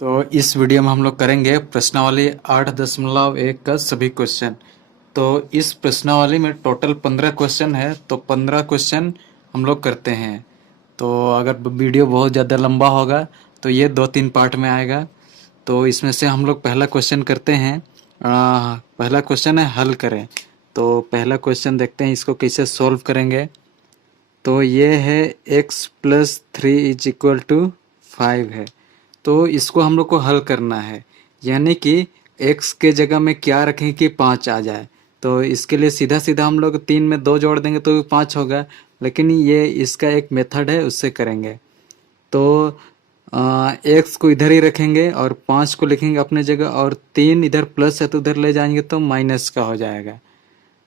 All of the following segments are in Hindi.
तो इस वीडियो में हम लोग करेंगे प्रश्नावली 8.1 का सभी क्वेश्चन। तो इस प्रश्नावली में टोटल 15 क्वेश्चन है, तो 15 क्वेश्चन हम लोग करते हैं। तो अगर वीडियो बहुत ज़्यादा लंबा होगा तो ये 2-3 पार्ट में आएगा। तो इसमें से हम लोग पहला क्वेश्चन करते हैं। पहला क्वेश्चन है हल करें। तो पहला क्वेश्चन देखते हैं इसको कैसे सोल्व करेंगे। तो ये है x+3 = 5 है। तो इसको हम लोग को हल करना है, यानी कि x के जगह में क्या रखें कि 5 आ जाए। तो इसके लिए सीधा सीधा हम लोग 3 में 2 जोड़ देंगे तो 5 होगा, लेकिन ये इसका एक मेथड है, उससे करेंगे। तो x को इधर ही रखेंगे और 5 को लिखेंगे अपने जगह, और 3 इधर प्लस है तो उधर ले जाएंगे तो माइनस का हो जाएगा।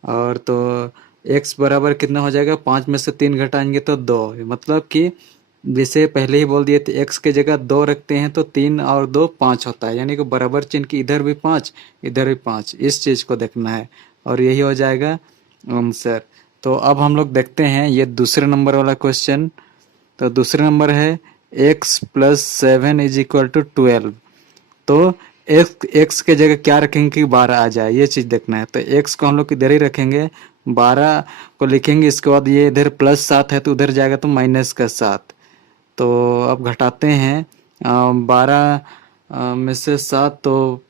और तो x बराबर कितना हो जाएगा, 5 में से 3 घटाएंगे तो 2, मतलब कि जैसे पहले ही बोल दिए थे x के जगह 2 रखते हैं तो 3 और 2 5 होता है, यानी कि बराबर चिन्ह की इधर भी 5 इधर भी 5, इस चीज़ को देखना है और यही हो जाएगा आंसर। तो अब हम लोग देखते हैं ये दूसरे नंबर वाला क्वेश्चन। तो दूसरे नंबर है x+7 = 12। तो x के जगह क्या रखेंगे कि 12 आ जाए, ये चीज़ देखना है। तो x को हम लोग इधर ही रखेंगे, 12 को लिखेंगे, इसके बाद ये इधर +7 है तो उधर जाएगा तो -7। तो अब घटाते हैं, 12 में से 7 तो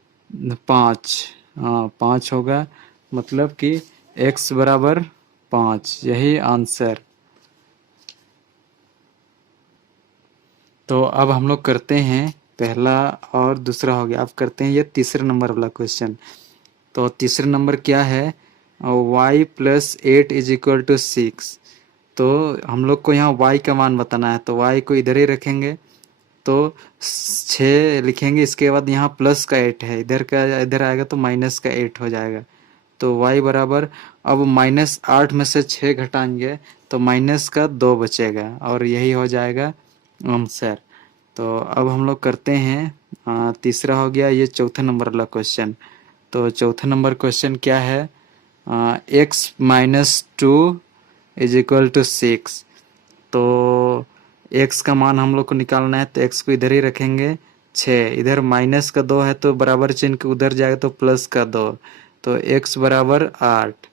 5, हाँ 5 होगा, मतलब कि x बराबर 5, यही आंसर। तो अब हम लोग करते हैं, पहला और दूसरा हो गया, अब करते हैं ये तीसरे नंबर वाला क्वेश्चन। तो तीसरे नंबर क्या है, y+8 = 6। तो हम लोग को यहाँ y का मान बताना है, तो y को इधर ही रखेंगे, तो 6 लिखेंगे, इसके बाद यहाँ प्लस का 8 है, इधर का इधर आएगा तो माइनस का 8 हो जाएगा। तो y बराबर, अब -8 में से 6 घटाएंगे तो माइनस का 2 बचेगा, और यही हो जाएगा आंसर। तो अब हम लोग करते हैं, तीसरा हो गया, ये चौथे नंबर वाला क्वेश्चन। तो चौथे नंबर क्वेश्चन क्या है, x-2 = 6। तो x का मान हम लोग को निकालना है, तो x को इधर ही रखेंगे, 6 इधर माइनस का 2 है तो बराबर चिन्ह के उधर जाएगा तो प्लस का 2, तो x बराबर 8,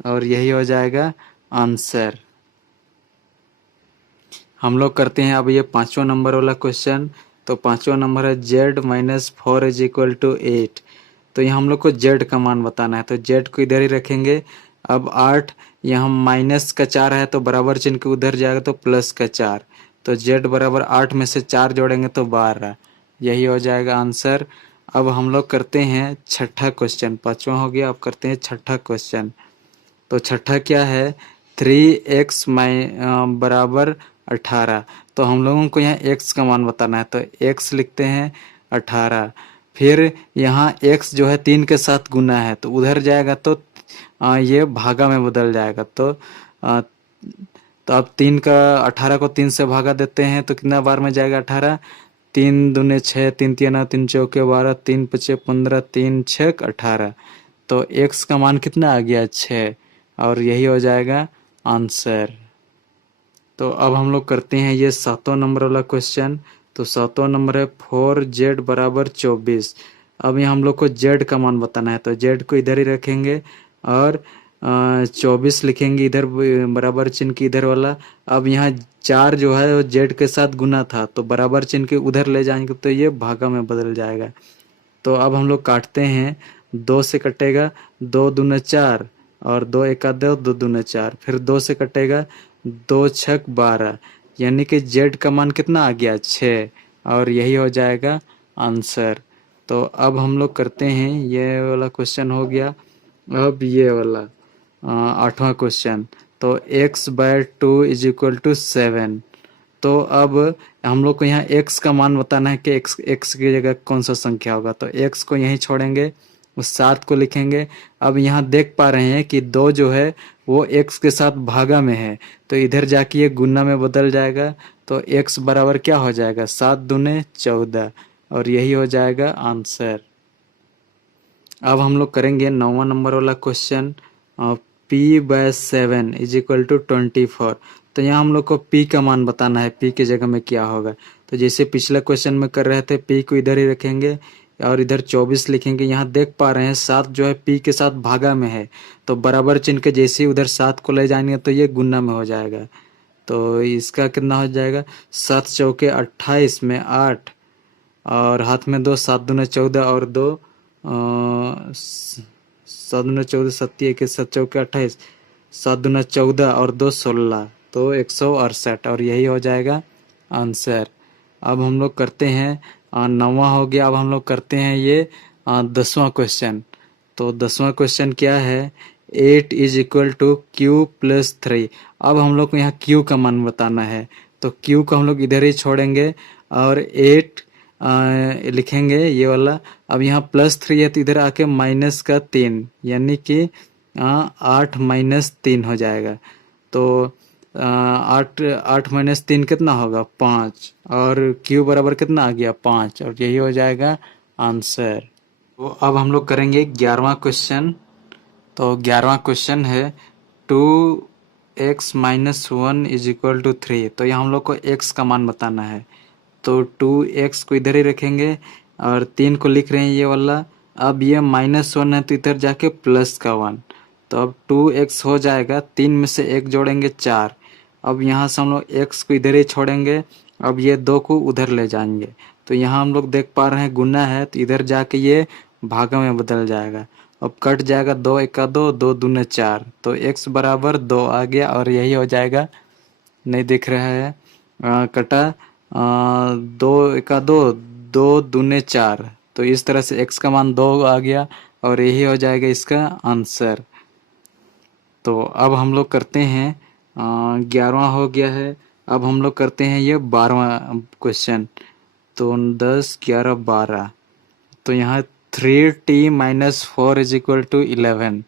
और यही हो जाएगा आंसर। हम लोग करते हैं अब ये पांचवा नंबर वाला क्वेश्चन। तो पांचवा नंबर है z-4 = 8। तो यहाँ हम लोग को z का मान बताना है, तो z को इधर ही रखेंगे। अब 8 यहाँ माइनस का 4 है तो बराबर चिन्ह के उधर जाएगा तो प्लस का 4, तो z बराबर 8 में से 4 जोड़ेंगे तो 12, यही हो जाएगा आंसर। अब हम लोग करते हैं छठा क्वेश्चन, पांचवा हो गया, अब करते हैं छठा क्वेश्चन। तो छठा क्या है, 3x बराबर 18। तो हम लोगों को यहाँ x का मान बताना है, तो x लिखते हैं 18। फिर यहाँ x जो है 3 के साथ गुना है तो उधर जाएगा तो ये भागा में बदल जाएगा। तो अब 3 का 18 को 3 से भागा देते हैं तो कितना बार में जाएगा 18, 3 दूने 6, 3 तिया 3 चौके 12, 3 पचे 15, 3 छक 18। तो x का मान कितना आ गया, 6, और यही हो जाएगा आंसर। तो अब हम लोग करते हैं ये सातवां नंबर वाला क्वेश्चन। तो सातवां नंबर है 4z बराबर 24। अब यहाँ हम लोग को z का मान बताना है, तो z को इधर ही रखेंगे और 24 लिखेंगे इधर बराबर चिन्ह की इधर वाला। अब यहाँ 4 जो है वो z के साथ गुना था तो बराबर चिन्ह के उधर ले जाएंगे तो ये भागा में बदल जाएगा। तो अब हम लोग काटते हैं, 2 से कटेगा, 2 दूने 4 और 2 एका 2, 2 दूने 4, फिर 2 से कटेगा, 2 छक 12, यानी कि जेड का मान कितना आ गया, 6, और यही हो जाएगा आंसर। तो अब हम लोग करते हैं, ये वाला क्वेश्चन हो गया। अब ये वाला आठवां क्वेश्चन। तो x/2 = 7। तो अब हम लोग को यहाँ x का मान बताना है कि x की जगह कौन सा संख्या होगा, तो x को यहीं छोड़ेंगे, उस 7 को लिखेंगे। अब यहाँ देख पा रहे हैं कि 2 जो है वो x के साथ भागा में है, तो इधर जाके ये गुना में बदल जाएगा, तो x बराबर क्या हो जाएगा, 7 दूने 14, और यही हो जाएगा आंसर। अब हम लोग करेंगे 9वां नंबर वाला क्वेश्चन, p/7 = 24। तो यहाँ हम लोग को p का मान बताना है, p की जगह में क्या होगा। तो जैसे पिछले क्वेश्चन में कर रहे थे, p को इधर ही रखेंगे और इधर 24 लिखेंगे। यहाँ देख पा रहे हैं 7 जो है p के साथ भागा में है, तो बराबर चिन्ह के जैसे ही उधर 7 को ले जाएंगे तो ये गुना में हो जाएगा। तो इसका कितना हो जाएगा, 7 चौके 28 में 8 और हाथ में 2, 7 दूने 14 और 2 7 दूने 14, 7 7 चौके 28, 7 दूना 14 और 2 16, तो 168 और यही हो जाएगा आंसर। अब हम लोग करते हैं 9वां हो गया। अब हम लोग करते हैं ये 10वां क्वेश्चन। तो 10वां क्वेश्चन क्या है, 8 is equal to Q plus 3। अब हम लोग को यहाँ क्यू का मान बताना है, तो क्यू को हम लोग इधर ही छोड़ेंगे और 8 लिखेंगे ये वाला। अब यहाँ +3 है तो इधर आके -3, यानी कि 8 -3 हो जाएगा। तो 8 -3 कितना होगा, 5, और क्यू बराबर कितना आ गया, 5, और यही हो जाएगा आंसर। तो अब हम लोग करेंगे 11वां क्वेश्चन। तो 11वां क्वेश्चन है 2x - 1 इज इक्वल टू 3। तो यहाँ हम लोग को x का मान बताना है, तो 2x को इधर ही रखेंगे और 3 को लिख रहे हैं ये वाला। अब ये -1 है तो इधर जाके प्लस का 1, तो अब 2x हो जाएगा, 3 में से 1 जोड़ेंगे 4। अब यहाँ से हम लोग x को इधर ही छोड़ेंगे, अब ये 2 को उधर ले जाएंगे, तो यहाँ हम लोग देख पा रहे हैं गुना है तो इधर जाके ये भागा में बदल जाएगा। अब कट जाएगा, 2 एका 2, 2 दूने 4, तो x बराबर 2 आ गया और यही हो जाएगा। नहीं दिख रहा है, कटा, 2 एका 2, 2 दूने 4, तो इस तरह से x का मान 2 आ गया और यही हो जाएगा इसका आंसर। तो अब हम लोग करते हैं 11वां हो गया है। अब हम लोग करते हैं ये 12वां क्वेश्चन। तो 10 11 12, तो यहाँ 3t - 4 इज इक्वल टू 11।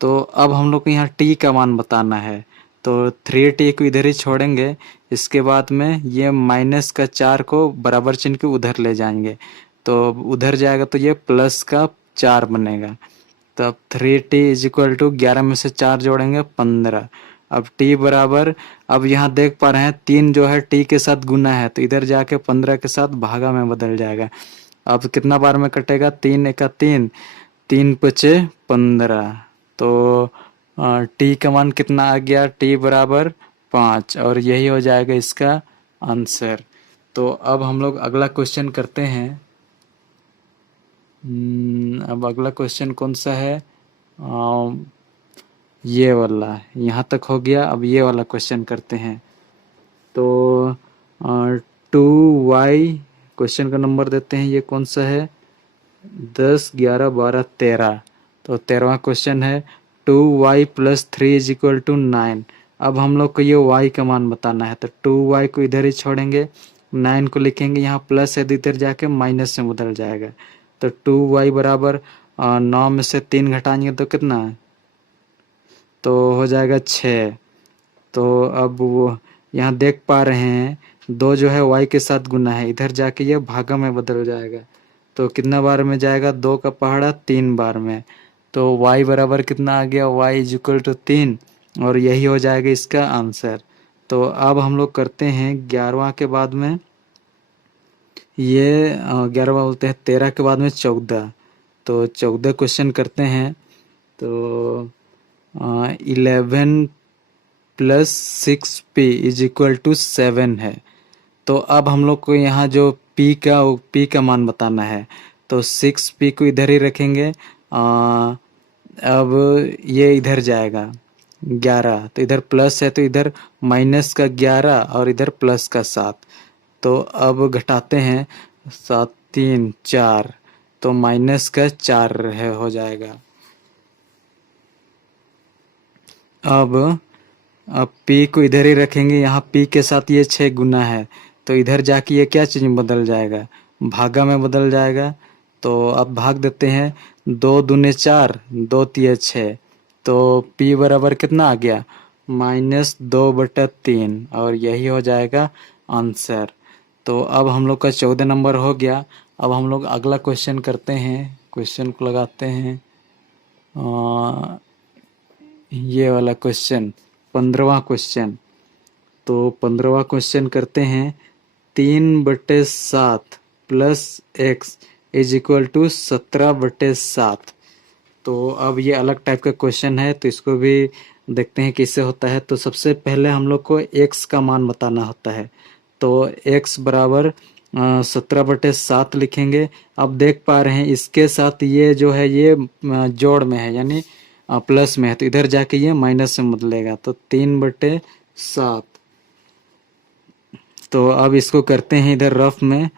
तो अब हम लोग को यहाँ t का मान बताना है, तो 3t को इधर ही छोड़ेंगे, इसके बाद में ये -4 को बराबर चिन्ह के उधर ले जाएंगे, तो उधर जाएगा तो ये +4 बनेगा। तब 3t इज इक्वल टू 11 में से 4 जोड़ेंगे 15। अब t बराबर, अब यहाँ देख पा रहे हैं 3 जो है t के साथ गुना है, तो इधर जाके 15 के साथ भागा में बदल जाएगा। अब कितना बार में कटेगा, 3 एका 3, 3 पचे 15, तो t का मान कितना आ गया, t बराबर 5, और यही हो जाएगा इसका आंसर। तो अब हम लोग अगला क्वेश्चन करते हैं। अब अगला क्वेश्चन कौन सा है, ये वाला, यहाँ तक हो गया। अब ये वाला क्वेश्चन करते हैं। तो 2y, क्वेश्चन का नंबर देते हैं, ये कौन सा है, 10 11 12 13। तो 13वां क्वेश्चन है 2y + 3 इज इक्वल टू 9। अब हम लोग को ये y का मान बताना है, तो 2y को इधर ही छोड़ेंगे, 9 को लिखेंगे, यहाँ प्लस है तो इधर जाके माइनस में बदल जाएगा। तो 2y बराबर 9 में से 3 घटाएंगे तो कितना है, तो हो जाएगा 6। तो अब वो यहाँ देख पा रहे हैं 2 जो है y के साथ गुना है, इधर जाके ये भागा में बदल जाएगा, तो कितना बार में जाएगा, 2 का पहाड़ा 3 बार में, तो y बराबर कितना आ गया, y इज इक्वल टू 3, और यही हो जाएगा इसका आंसर। तो अब हम लोग करते हैं 11वां के बाद में, ये 11वां बोलते हैं, 13 के बाद में 14। तो 14 क्वेश्चन करते हैं। तो 11 + 6p इज इक्वल टू 7 है। तो अब हम लोग को यहाँ जो p का मान बताना है, तो 6p को इधर ही रखेंगे। अब ये इधर जाएगा 11, तो इधर प्लस है तो इधर -11 और इधर +7, तो अब घटाते हैं, 7 3 4, तो -4 है हो जाएगा। अब p को इधर ही रखेंगे, यहाँ p के साथ ये 6 गुना है, तो इधर जाके ये क्या चीज़ में बदल जाएगा, भागा में बदल जाएगा। तो अब भाग देते हैं, 2 दूने 4, 2 तिये 6, तो p बराबर कितना आ गया, -2/3, और यही हो जाएगा आंसर। तो अब हम लोग का 14 नंबर हो गया। अब हम लोग अगला क्वेश्चन करते हैं, क्वेश्चन को लगाते हैं, ये वाला क्वेश्चन 15वां क्वेश्चन। तो 15वां क्वेश्चन करते हैं। 3/7 plus X is equal to 17/7। तो अब ये अलग टाइप का क्वेश्चन है, तो इसको भी देखते हैं कैसे होता है। तो सबसे पहले हम लोग को x का मान बताना होता है। तो x बराबर 17/7 लिखेंगे। अब देख पा रहे हैं इसके साथ ये जो है ये जोड़ में है, यानी प्लस में है, तो इधर जाके ये माइनस में बदलेगा। तो 3/7। तो अब इसको करते हैं इधर रफ में।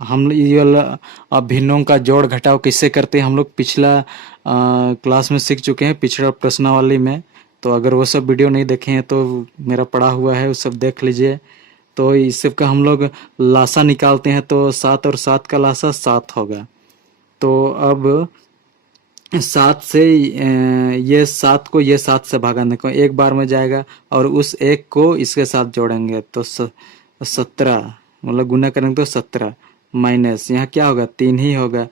हम ये वाला भिन्नों का जोड़ घटाव किससे करते हैं हम लोग पिछला क्लास में सीख चुके हैं, पिछड़ा प्रश्नावली में। तो अगर वो सब वीडियो नहीं देखे हैं तो मेरा पड़ा हुआ है, वो सब देख लीजिए। तो इस सब का हम लोग लासा निकालते हैं, तो 7 और 7 का लासा 7 होगा। तो अब 7 से ये 7 को ये 7 से भागा देखो, एक बार में जाएगा और उस एक को इसके साथ जोड़ेंगे तो 17, मतलब गुना करेंगे तो 17 माइनस यहाँ क्या होगा 3 ही होगा।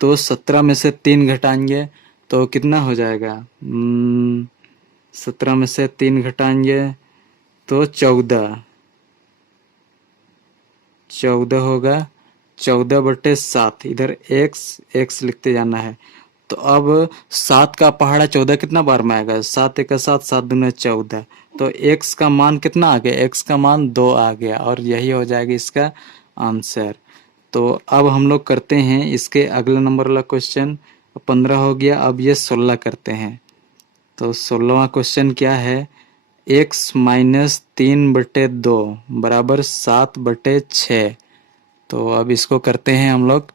तो 17 में से 3 घटाएंगे तो कितना हो जाएगा, 17 में से 3 घटाएंगे तो 14 होगा। 14/7 इधर x लिखते जाना है। तो अब 7 का पहाड़ा 14 कितना बार में आएगा, 7 एक 7, 7 दूना 14। तो x का मान कितना आ गया, x का मान 2 आ गया, और यही हो जाएगा इसका आंसर। तो अब हम लोग करते हैं इसके अगले नंबर वाला क्वेश्चन। 15 हो गया, अब ये 16 करते हैं। तो 16वां क्वेश्चन क्या है, x माइनस 3/2 बराबर 7/6। तो अब इसको करते हैं हम लोग।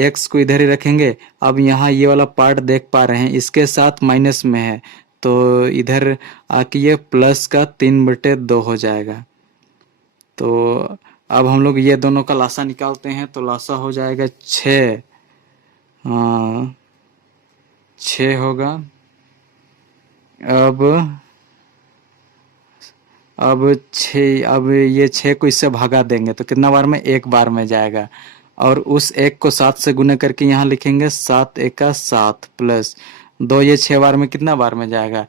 x को इधर ही रखेंगे। अब यहाँ ये वाला पार्ट देख पा रहे हैं इसके साथ माइनस में है, तो इधर आके ये प्लस का 3/2 हो जाएगा। तो अब हम लोग ये दोनों का लासा निकालते हैं, तो लासा हो जाएगा 6, 6 होगा। अब 6, अब ये 6 को इससे भागा देंगे तो कितना बार में, एक बार में जाएगा। और उस एक को 7 से गुना करके यहाँ लिखेंगे, 7 एक 7 प्लस 2, ये 6 बार में कितना बार में जाएगा,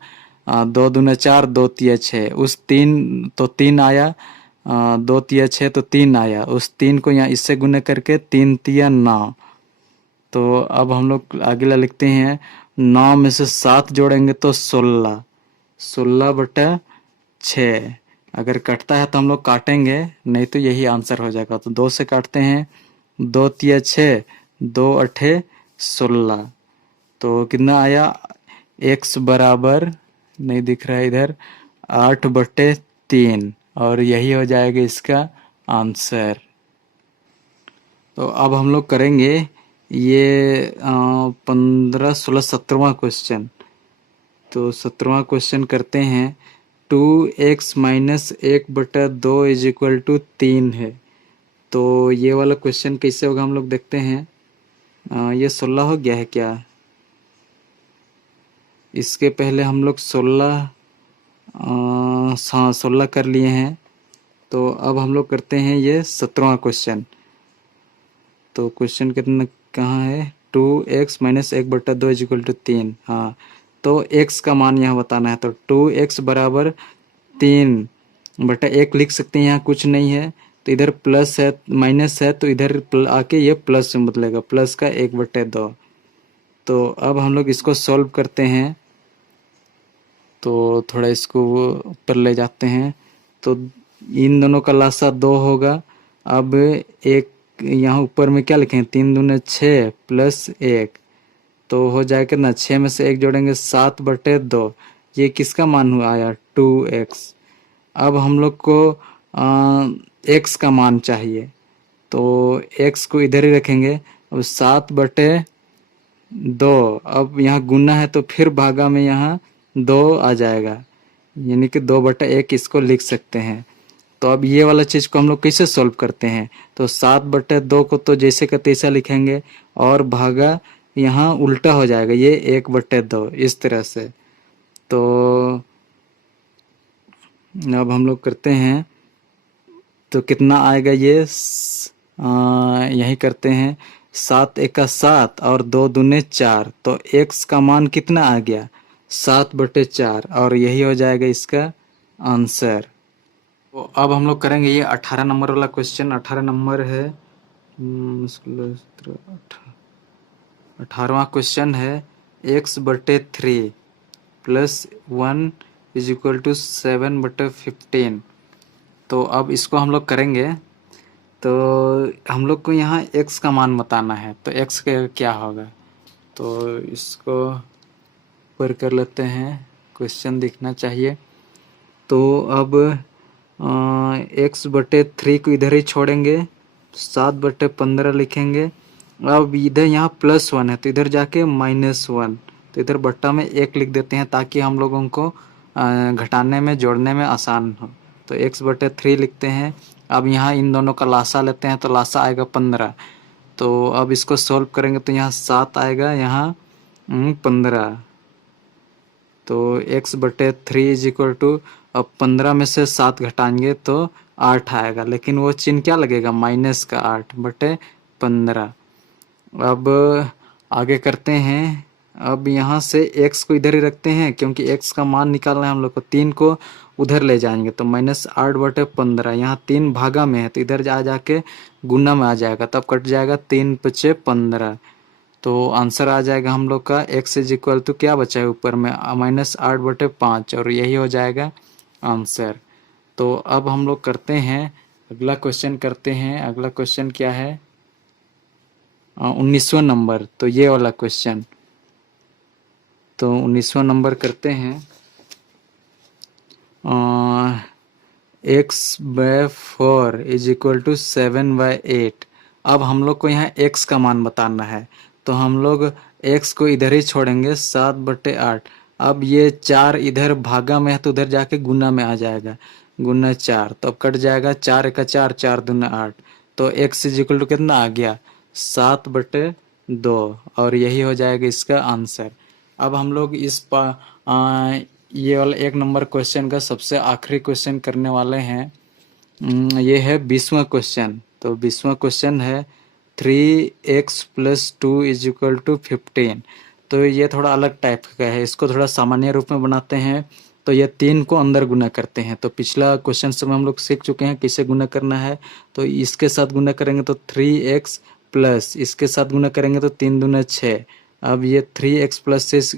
2 दूना 4, 2 तिया 6, उस 3 तो 3 आया, 2 तिया 6 तो 3 आया, उस 3 को यहाँ इससे गुना करके 3 तिया 9। तो अब हम लोग अगला लिखते हैं, 9 में से 7 जोड़ेंगे तो 16, 16/6। अगर कटता है तो हम लोग काटेंगे, नहीं तो यही आंसर हो जाएगा। तो 2 से काटते हैं, 2 तिया 6, 2 अठे 16। तो कितना आया, x बराबर नहीं दिख रहा है इधर, 8/3, और यही हो जाएगा इसका आंसर। तो अब हम लोग करेंगे ये 15, 16, 17वां क्वेश्चन। तो 17वां क्वेश्चन करते हैं। 2x minus 1/2 is equal to 3 है। तो ये वाला क्वेश्चन कैसे होगा हम लोग देखते हैं। ये 16 हो गया है क्या, इसके पहले हम लोग 16 16 कर लिए हैं। तो अब हम लोग करते हैं ये 17वां क्वेश्चन। तो क्वेश्चन कितना कहाँ है, 2x minus 1/2 is equal to 3। हाँ, तो x का मान यहाँ बताना है। तो 2x बराबर 3/1 लिख सकते हैं, यहाँ कुछ नहीं है तो इधर प्लस है माइनस है, तो इधर आके ये प्लस में बदलेगा, प्लस का 1/2। तो अब हम लोग इसको सॉल्व करते हैं। तो थोड़ा इसको ऊपर ले जाते हैं, तो इन दोनों का लासा 2 होगा। अब एक यहाँ ऊपर में क्या लिखें, 3 दूने 6 प्लस 1, तो हो जाएगा कितना, 6 में से 1 जोड़ेंगे 7/2। ये किसका मान हुआ आया, 2x। अब हम लोग को x का मान चाहिए, तो x को इधर ही रखेंगे। अब 7/2, अब यहाँ गुना है तो फिर भागा में यहाँ 2 आ जाएगा, यानी कि 2/1 इसको लिख सकते हैं। तो अब ये वाला चीज़ को हम लोग कैसे सॉल्व करते हैं, तो 7/2 को तो जैसे का तैसा लिखेंगे, और भागा यहाँ उल्टा हो जाएगा, ये 1/2 इस तरह से। तो अब हम लोग करते हैं, तो कितना आएगा ये, यही करते हैं, 7 एक 7 और 2 दूने 4। तो x का मान कितना आ गया, 7/4 और यही हो जाएगा इसका आंसर। तो अब हम लोग करेंगे ये 18 नंबर वाला क्वेश्चन। 18 नंबर है 18वां क्वेश्चन है x/3 + 1 = 7/15। तो अब इसको हम लोग करेंगे। तो हम लोग को यहाँ x का मान बताना है, तो x का क्या होगा। तो इसको ऊपर कर लेते हैं, क्वेश्चन दिखना चाहिए। तो अब x/3 को इधर ही छोड़ेंगे, 7/15 लिखेंगे। अब इधर यहाँ +1 है तो इधर जाके -1, तो इधर बट्टा में 1 लिख देते हैं ताकि हम लोगों को घटाने में जोड़ने में आसान हो। तो x/3 लिखते हैं। अब यहाँ इन दोनों का लासा लेते हैं तो लासा आएगा 15। तो अब इसको सॉल्व करेंगे तो यहाँ 7 आएगा, यहाँ 15। तो x/3 = अब 15 में से 7 घटाएंगे तो 8 आएगा, लेकिन वो चिन्ह क्या लगेगा, -8/15। अब आगे करते हैं। अब यहाँ से x को इधर ही रखते हैं क्योंकि x का मान निकालना है हम लोग को। 3 को उधर ले जाएंगे तो -8/15, यहाँ 3 भागा में है तो इधर जा जाके गुना में आ जाएगा, तब कट जाएगा 3×5 = 15। तो आंसर आ जाएगा हम लोग का x = क्या बचा है ऊपर में, -8/5, और यही हो जाएगा आंसर। तो अब हम लोग करते हैं अगला क्वेश्चन करते हैं। अगला क्वेश्चन क्या है, 19वां नंबर, तो ये वाला क्वेश्चन। तो 19वां नंबर करते हैं। x/4 = 7/8। अब हम लोग को यहाँ x का मान बताना है, तो हम लोग x को इधर ही छोड़ेंगे, 7/8। अब ये 4 इधर भागा में है तो उधर जाके गुना में आ जाएगा, गुना 4, तो अब कट जाएगा 4×1 = 4, 4×2 = 8। तो x = कितना आ गया, 7/2, और यही हो जाएगा इसका आंसर। अब हम लोग ये वाला 1 नंबर क्वेश्चन का सबसे आखिरी क्वेश्चन करने वाले हैं। ये है 20वां क्वेश्चन। तो 20वां क्वेश्चन है 3x + 2 = 15। तो ये थोड़ा अलग टाइप का है, इसको थोड़ा सामान्य रूप में बनाते हैं। तो ये 3 को अंदर गुना करते हैं। तो पिछला क्वेश्चन से हम लोग सीख चुके हैं किसे गुना करना है। तो इसके साथ गुना करेंगे तो 3x, प्लस इसके साथ गुना करेंगे तो 3×2 = 6। अब ये 3x + 6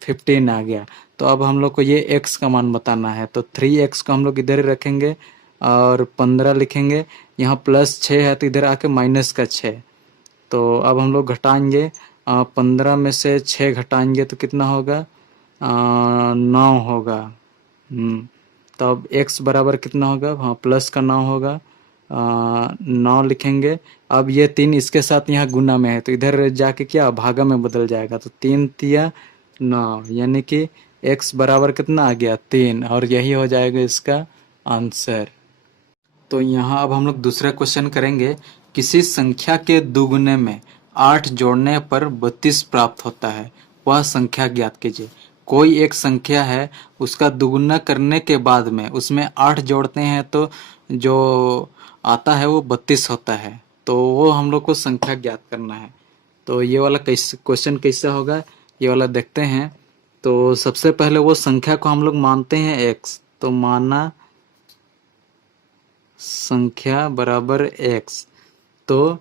= 15 आ गया। तो अब हम लोग को ये x का मान बताना है। तो 3x को हम लोग इधर ही रखेंगे और 15 लिखेंगे। यहाँ +6 है तो इधर आके -6। तो अब हम लोग घटाएंगे, 15 में से 6 घटाएंगे तो कितना होगा, 9 होगा। तो अब x बराबर कितना होगा, हाँ प्लस का 9 होगा, 9 लिखेंगे। अब ये 3 इसके साथ यहाँ गुना में है तो इधर जाके क्या भागा में बदल जाएगा, तो 3×3 = 9, यानी कि x बराबर कितना आ गया, 3, और यही हो जाएगा इसका आंसर। तो यहाँ अब हम लोग दूसरा क्वेश्चन करेंगे। किसी संख्या के दुगुने में 8 जोड़ने पर 32 प्राप्त होता है, वह संख्या ज्ञात कीजिए। कोई एक संख्या है, उसका दुगुना करने के बाद में उसमें 8 जोड़ते हैं तो जो आता है वो 32 होता है। तो वो हम लोग को संख्या ज्ञात करना है। तो ये वाला क्वेश्चन कैसा होगा, ये वाला देखते हैं। तो सबसे पहले वो संख्या को हम लोग मानते हैं x, तो माना संख्या बराबर x। तो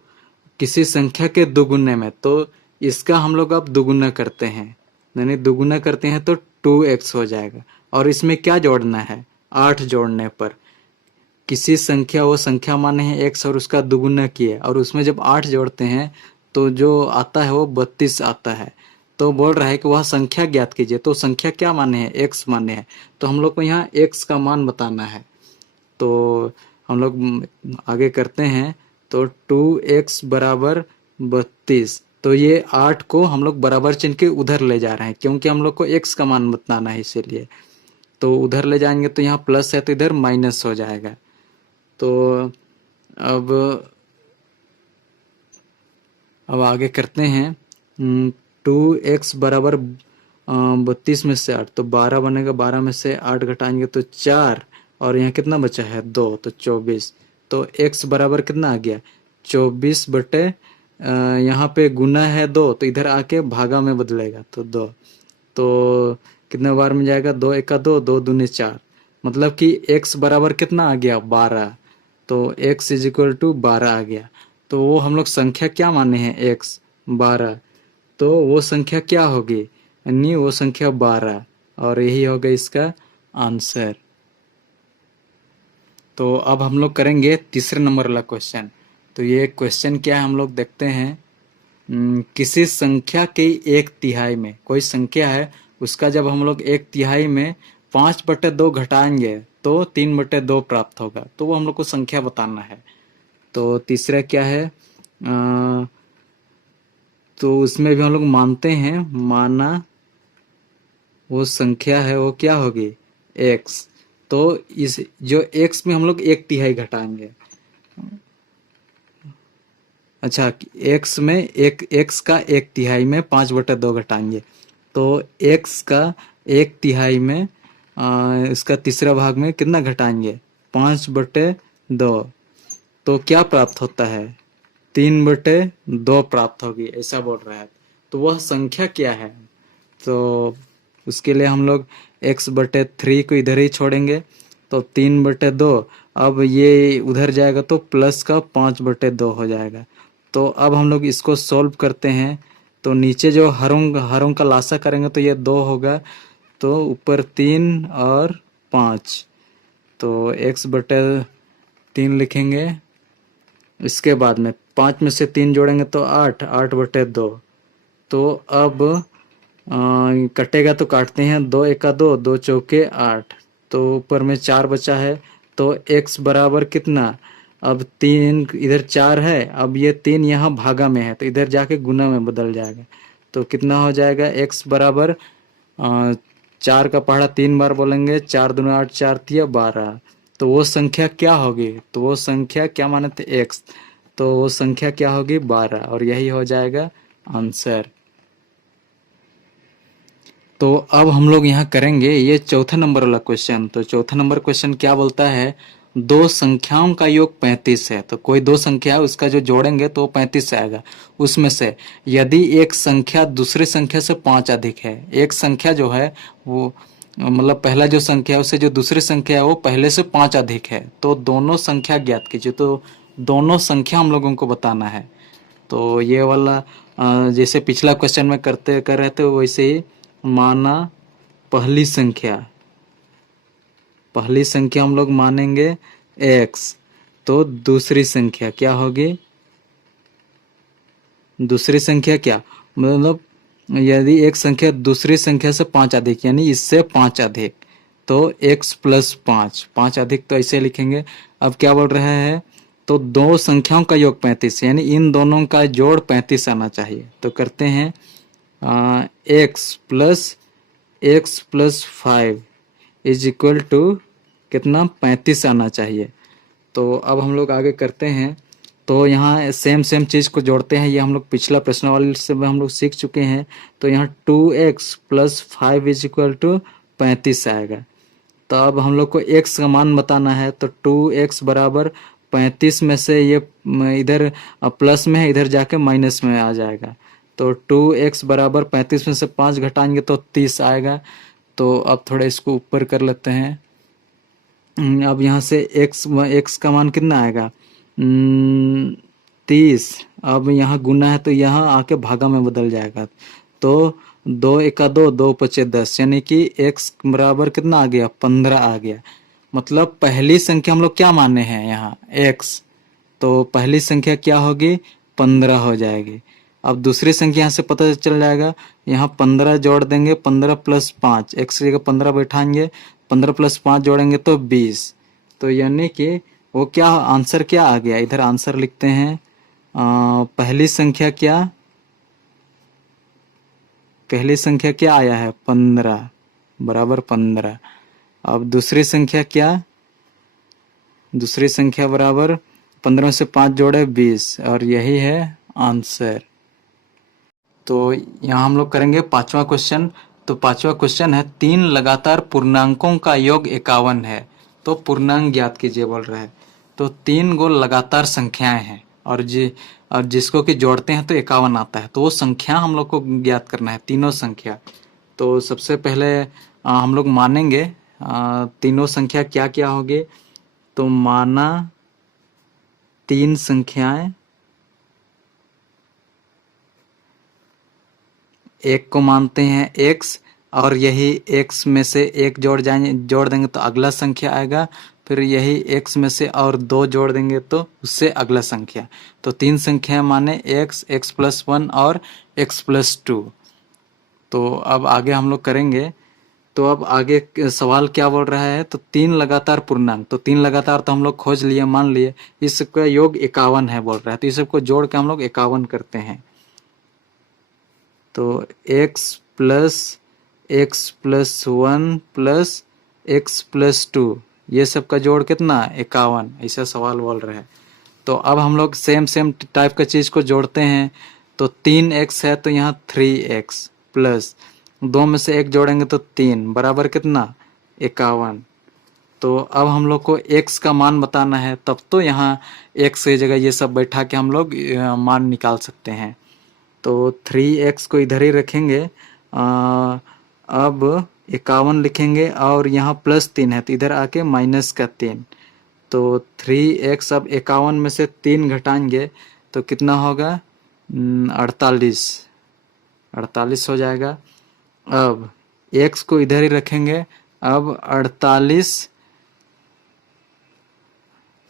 किसी संख्या के दुगुने में, तो इसका हम लोग अब दुगुना करते हैं, यानी दुगुना करते हैं तो 2x हो जाएगा। और इसमें क्या जोड़ना है, 8 जोड़ने पर किसी संख्या, वो संख्या माने हैं x और उसका दुगुना किए, और उसमें जब 8 जोड़ते हैं तो जो आता है वो 32 आता है। तो बोल रहा है कि वह संख्या ज्ञात कीजिए। तो संख्या क्या माने हैं, x माने हैं, तो हम लोग को यहाँ x का मान बताना है। तो हम लोग आगे करते हैं। तो 2x = 32। तो ये 8 को हम लोग बराबर चिन्ह के उधर ले जा रहे हैं क्योंकि हम लोग को x का मान बताना है, इसीलिए। तो उधर ले जाएंगे तो यहाँ प्लस है तो इधर माइनस हो जाएगा। तो अब आगे करते हैं। 2x = 32 में से 8, तो 12 बनेगा। 12 में से 8 घटाएंगे तो 4, और यहाँ कितना बचा है 2, तो 24। तो x बराबर कितना आ गया, 24 बटे यहाँ पे गुना है 2 तो इधर आके भागा में बदलेगा तो 2। तो कितने बार में जाएगा, 2 एका 2, 2 दूने 4, मतलब कि x बराबर कितना आ गया, 12। तो x इज इक्वल टू 12 आ गया। तो वो हम लोग संख्या क्या माने हैं, x 12, तो वो संख्या क्या होगी, यानी वो संख्या 12, और यही होगा इसका आंसर। तो अब हम लोग करेंगे तीसरे नंबर वाला क्वेश्चन। तो ये क्वेश्चन क्या है हम लोग देखते हैं। किसी संख्या के 1/3 में, कोई संख्या है उसका जब हम लोग 1/3 में 5/2 घटाएंगे तो 3/2 प्राप्त होगा। तो वो हम लोग को संख्या बताना है। तो तीसरा क्या है, तो उसमें भी हम लोग मानते हैं, माना वो संख्या है वो क्या होगी, x। तो इस जो x में हम लोग 1/3 घटाएंगे, अच्छा x में x का 1/3 में 5/2 घटाएंगे, तो x का 1/3 में इसका तीसरा भाग में कितना घटाएंगे, 5/2, तो क्या प्राप्त होता है, 3/2 प्राप्त होगी, ऐसा बोल रहा है। तो वह संख्या क्या है, तो उसके लिए हम लोग x/3 को इधर ही छोड़ेंगे, तो 3/2, अब ये उधर जाएगा तो प्लस का 5/2 हो जाएगा। तो अब हम लोग इसको सॉल्व करते हैं। तो नीचे जो हरों का लासा करेंगे तो ये 2 होगा, तो ऊपर 3 और 5, तो x/3 लिखेंगे। इसके बाद में 5 में से 3 जोड़ेंगे तो 8, 8/2। तो अब कटेगा तो काटते हैं, 2 एका 2, 2 चौके 8, तो ऊपर में 4 बचा है। तो x बराबर कितना, अब 3 इधर 4 है, अब ये 3 यहाँ भागा में है तो इधर जाके गुना में बदल जाएगा। तो कितना हो जाएगा, x बराबर 4 का पहाड़ा 3 बार बोलेंगे, 4 दूनी 8, 4 तिया 12। तो वो संख्या क्या होगी, तो वो संख्या क्या माने थे, x, तो वो संख्या क्या होगी, 12, और यही हो जाएगा आंसर। तो अब हम लोग यहाँ करेंगे ये चौथा नंबर वाला क्वेश्चन। तो चौथा नंबर क्वेश्चन क्या बोलता है, दो संख्याओं का योग 35 है। तो कोई दो संख्या है उसका जो जोड़ेंगे तो 35 आएगा। उसमें से यदि एक संख्या दूसरी संख्या से 5 अधिक है, एक संख्या जो है वो मतलब पहला जो संख्या है उससे जो दूसरी संख्या है वो पहले से 5 अधिक है, तो दोनों संख्या ज्ञात कीजिए। तो दोनों संख्या हम लोगों को बताना है। तो ये वाला जैसे पिछला क्वेश्चन में कर रहे थे वैसे ही माना पहली संख्या हम लोग मानेंगे x, तो दूसरी संख्या क्या होगी, दूसरी संख्या क्या, मतलब यदि एक संख्या दूसरी संख्या से 5 अधिक यानी इससे 5 अधिक, तो x प्लस 5 अधिक, तो ऐसे लिखेंगे। अब क्या बोल रहे हैं, तो दो संख्याओं का योग 35 यानी इन दोनों का जोड़ 35 आना चाहिए। तो करते हैं x plus 5 is equal to कितना, 35 आना चाहिए। तो अब हम लोग आगे करते हैं। तो यहाँ सेम चीज़ को जोड़ते हैं, ये हम लोग पिछला प्रश्नावली से हम लोग सीख चुके हैं। तो यहाँ 2x plus 5 is equal to 35 आएगा। तो अब हम लोग को x का मान बताना है, तो 2x बराबर 35 में से ये इधर प्लस में है, इधर जाके माइनस में आ जाएगा। तो 2x बराबर 35 में से 5 घटाएंगे तो 30 आएगा। तो अब थोड़ा इसको ऊपर कर लेते हैं। अब यहाँ से x का मान कितना आएगा, 30। अब यहाँ गुना है तो यहाँ आके भागा में बदल जाएगा। तो 2 एका 2, 2 पचे 10, यानी कि x बराबर कितना आ गया, 15 आ गया। मतलब पहली संख्या हम लोग क्या माने हैं यहाँ, x, तो पहली संख्या क्या होगी, 15 हो जाएगी। अब दूसरी संख्या यहाँ से पता चल जाएगा, यहाँ 15 जोड़ देंगे, 15 प्लस 5, x की जगह 15 बैठाएंगे, 15 प्लस 5 जोड़ेंगे तो 20। तो यानी कि वो क्या आंसर क्या आ गया, इधर आंसर लिखते हैं। पहली संख्या क्या आया है, 15 बराबर 15। अब दूसरी संख्या बराबर 15 से 5 जोड़े 20, और यही है आंसर। तो यहाँ हम लोग करेंगे पांचवा क्वेश्चन। तो पांचवा क्वेश्चन है, 3 लगातार पूर्णांकों का योग 51 है, तो पूर्णांक ज्ञात कीजिए बोल रहे हैं। तो 3 गो लगातार संख्याएं हैं और जिसको कि जोड़ते हैं तो 51 आता है, तो वो संख्या हम लोग को ज्ञात करना है, तीनों संख्या। तो सबसे पहले हम लोग मानेंगे तीनों संख्या क्या क्या होगी। तो माना तीन संख्याएं, एक को मानते हैं x, और यही x में से एक जोड़ देंगे तो अगला संख्या आएगा, फिर यही x में से और दो जोड़ देंगे तो उससे अगला संख्या। तो तीन संख्या माने x, x+1 और x+2। तो अब आगे हम लोग करेंगे। तो अब आगे सवाल क्या बोल रहा है, तो तीन लगातार पूर्णांक, तो तीन लगातार तो हम लोग खोज लिए, मान लिए, इसका योग 51 है बोल रहा है, तो इस सबको जोड़ के हम लोग 51 करते हैं। तो x+1 प्लस x+2 ये सब का जोड़ कितना, 51, ऐसा सवाल बोल रहा है। तो अब हम लोग सेम टाइप का चीज को जोड़ते हैं। तो 3x है तो यहाँ 3x प्लस 2 में से एक जोड़ेंगे तो 3 बराबर कितना, 51। तो अब हम लोग को x का मान बताना है, तब तो यहाँ x की जगह ये सब बैठा के हम लोग मान निकाल सकते हैं। तो 3x को इधर ही रखेंगे, अब 51 लिखेंगे और यहाँ +3 है तो इधर आके -3। तो 3x, अब 51 में से 3 घटाएंगे तो कितना होगा, 48 हो जाएगा। अब x को इधर ही रखेंगे, अब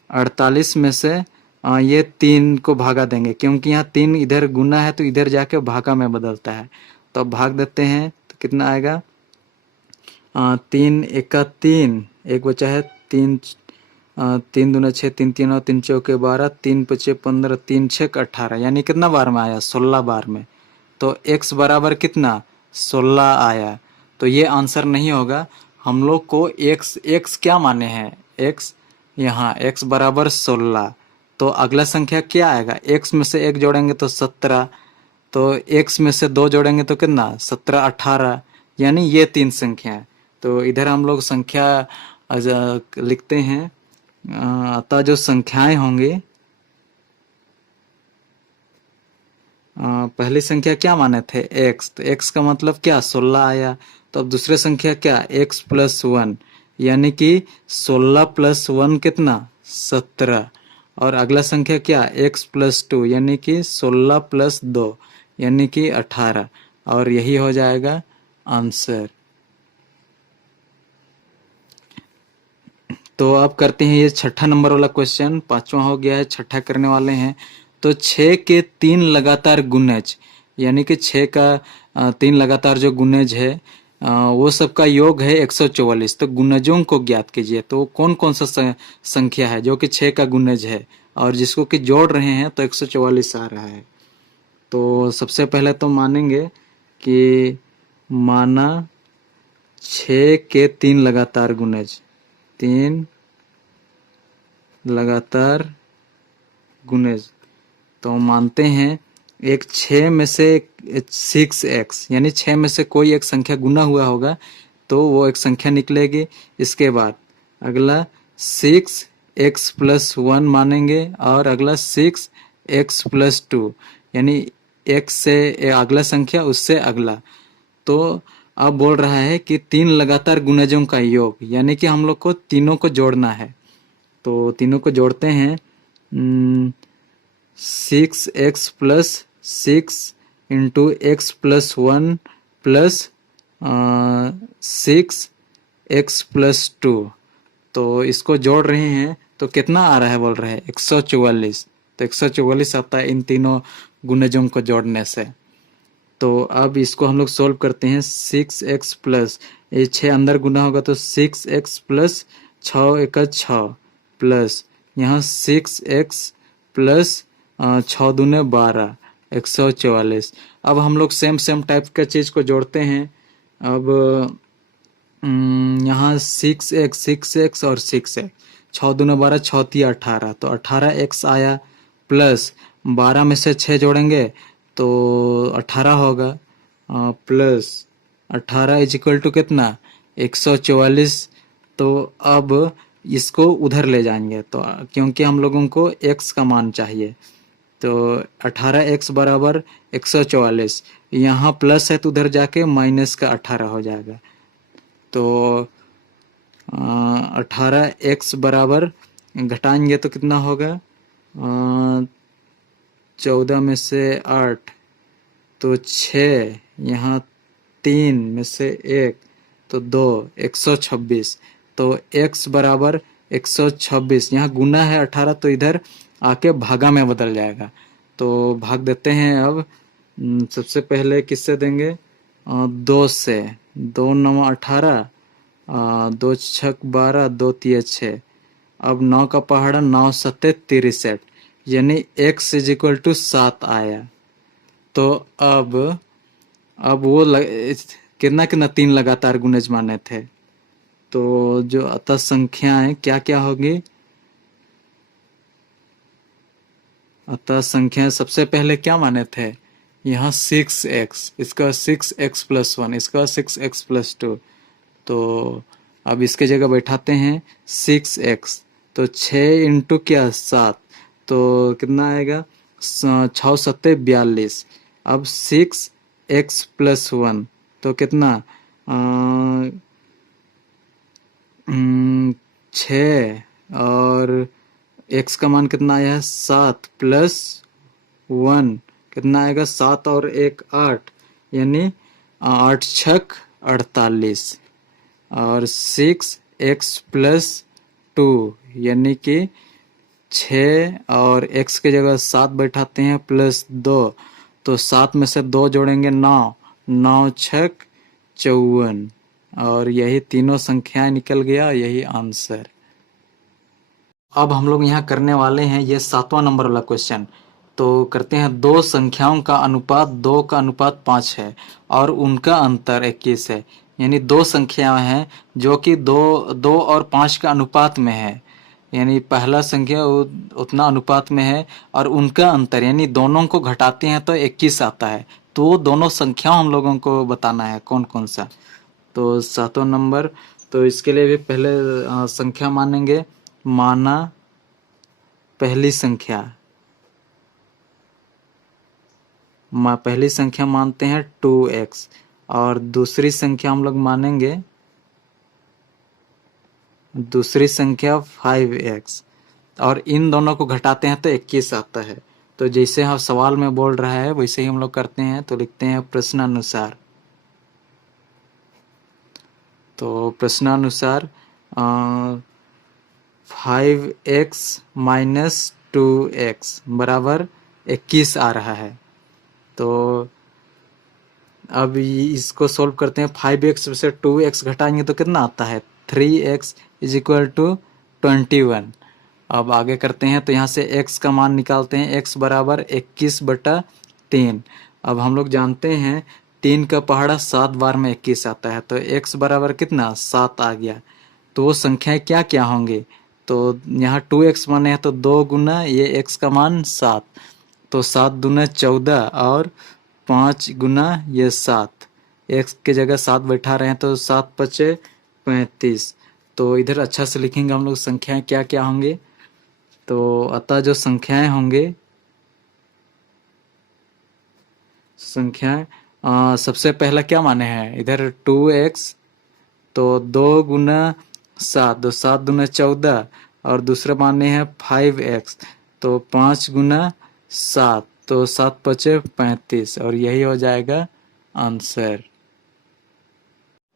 48 में से ये 3 को भागा देंगे, क्योंकि यहाँ 3 इधर गुना है तो इधर जाके भागा में बदलता है। तो अब भाग देते हैं तो कितना आएगा, 3 एका 3, एक बचा है 3, 3 दूना 6, 3 3 और 3 चौके 12, 3 पचे 15, 3 छक 18, यानी कितना बार में आया, 16 बार में। तो x बराबर कितना, 16 आया। तो ये आंसर नहीं होगा। हम लोग को x क्या माने हैं, x यहाँ x बराबर 16। तो अगला संख्या क्या आएगा, x में से एक जोड़ेंगे तो 17, तो x में से दो जोड़ेंगे तो कितना, 17 18, यानी ये तीन संख्या है। तो इधर हम लोग संख्या लिखते हैं। अतः जो संख्याएं होंगी, पहली संख्या क्या माने थे, x, तो x का मतलब क्या, 16 आया। तो अब दूसरी संख्या क्या, x+1, यानी कि 16 + 1 कितना, 17। और अगला संख्या क्या, x+2, यानी कि 16 + 2, यानी कि 18। और यही हो जाएगा आंसर। तो अब करते हैं ये छठा नंबर वाला क्वेश्चन, पांचवा हो गया है, छठा करने वाले हैं। तो 6 के 3 लगातार गुणज, यानी कि 6 का 3 लगातार जो गुणज है वो सबका योग है 144। तो गुणजों को ज्ञात कीजिए। तो कौन कौन सा संख्या है जो कि 6 का गुणज है और जिसको कि जोड़ रहे हैं तो 144 आ रहा है। तो सबसे पहले तो मानेंगे कि माना 6 के 3 लगातार गुणज, 3 लगातार गुणज। तो मानते हैं एक 6 में से 6x, यानी 6 में से कोई एक संख्या गुना हुआ होगा तो वो एक संख्या निकलेगी। इसके बाद अगला 6x+1 मानेंगे और अगला 6x+2, यानी x से अगला संख्या उससे अगला। तो अब बोल रहा है कि 3 लगातार गुणजों का योग, यानी कि हम लोग को तीनों को जोड़ना है। तो तीनों को जोड़ते हैं। 6x+6 into x+1 plus 6x+2। तो इसको जोड़ रहे हैं तो कितना आ रहा है, बोल रहे हैं 144। तो 144 आता है इन तीनों गुणजों को जोड़ने से। तो अब इसको हम लोग सोल्व करते हैं। 6x प्लस, ये 6 अंदर गुना होगा तो 6x प्लस 6 एका 6 प्लस यहाँ 6x प्लस 6 दूने 12, 144। अब हम लोग सेम टाइप का चीज को जोड़ते हैं। अब यहाँ 6x और 6x, 6 दूने 12, 6 तिया 18, तो 18x आया प्लस 12 में से 6 जोड़ेंगे तो 18 होगा, प्लस 18 इज इक्वल टू कितना, 144। तो अब इसको उधर ले जाएंगे तो क्योंकि हम लोगों को x का मान चाहिए, तो तो 18x बराबर 144, यहाँ प्लस है तो उधर जाके माइनस का 18 हो जाएगा। तो 18x बराबर घटाएंगे तो कितना होगा, 14 में से 8 तो 6, यहाँ 3 में से 1 तो 2, 126। तो x बराबर 126, यहाँ गुना है 18 तो इधर आके भागा में बदल जाएगा। तो भाग देते हैं अब। सबसे पहले किससे देंगे, 2 से। 2 9 18, 2 छक 12, 2 तिया 6। अब 9 का पहाड़ा 9 सत्ते 63, यानी x इज इक्वल टू 7 आया। तो अब वो कितना कितना 3 लगातार गुणज माने थे। तो जो अतः संख्याएं क्या क्या होगी, अतः संख्याएं सबसे पहले क्या माने थे, यहाँ 6x, इसका 6x प्लस 1, इसका 6x प्लस 2। तो अब इसके जगह बैठाते हैं 6x, तो 6 इंटू क्या 7, तो कितना आएगा, 6 सत्ते 42। अब 6x प्लस 1 तो कितना, 6, और x का मान कितना आया है 7 प्लस 1 कितना आएगा, 7 और 1 8, यानी 8 छक 48। और 6x प्लस 2 यानी कि 6, और x के जगह 7 बैठाते हैं प्लस 2, तो 7 में से 2 जोड़ेंगे 9, 9 छक 54, और यही तीनों संख्याएं निकल गया, यही आंसर। अब हम लोग यहाँ करने वाले हैं ये 7वां नंबर वाला क्वेश्चन। तो करते हैं, दो संख्याओं का अनुपात 2 का अनुपात 5 है और उनका अंतर 21 है। यानी दो संख्याएं हैं जो कि 2 और 5 का अनुपात में है, यानी पहला संख्या उतना अनुपात में है और उनका अंतर यानी दोनों को घटाते हैं तो 21 आता है। तो दोनों संख्याओं हम लोगों को बताना है कौन कौन सा। तो 7वां नंबर, तो इसके लिए भी पहले संख्या मानेंगे। माना पहली संख्या, पहली संख्या मानते हैं 2x, और दूसरी संख्या हम लोग मानेंगे, दूसरी संख्या 5x, और इन दोनों को घटाते हैं तो 21 आता है। तो जैसे हम सवाल में बोल रहा है वैसे ही हम लोग करते हैं। तो लिखते हैं प्रश्नानुसार। तो प्रश्नानुसार 5x माइनस 2x बराबर 21 आ रहा है। तो अब इसको सोल्व करते हैं। 5x से 2x घटाएंगे तो कितना आता है, 3x इज इक्वल टू 21। अब आगे करते हैं, तो यहाँ से x का मान निकालते हैं। x बराबर 21/3। अब हम लोग जानते हैं 3 का पहाड़ा 7 बार में 21 आता है, तो x बराबर कितना 7 आ गया। तो वो संख्याएं क्या क्या होंगे, तो यहाँ 2x माने हैं तो 2 गुना ये x का मान 7, तो 7 दूना 14, और 5 गुना ये 7, x के जगह 7 बैठा रहे हैं तो 7 पचे 35। तो इधर अच्छा से लिखेंगे हम लोग संख्याएं क्या क्या होंगे। तो अतः जो संख्याएं होंगे, संख्याएं सबसे पहला क्या माने हैं इधर 2x, तो 2 गुना 7, तो 7 दूना 14, और दूसरा माने हैं 5x, तो 5 गुना 7, तो 7 पचे 35, और यही हो जाएगा आंसर।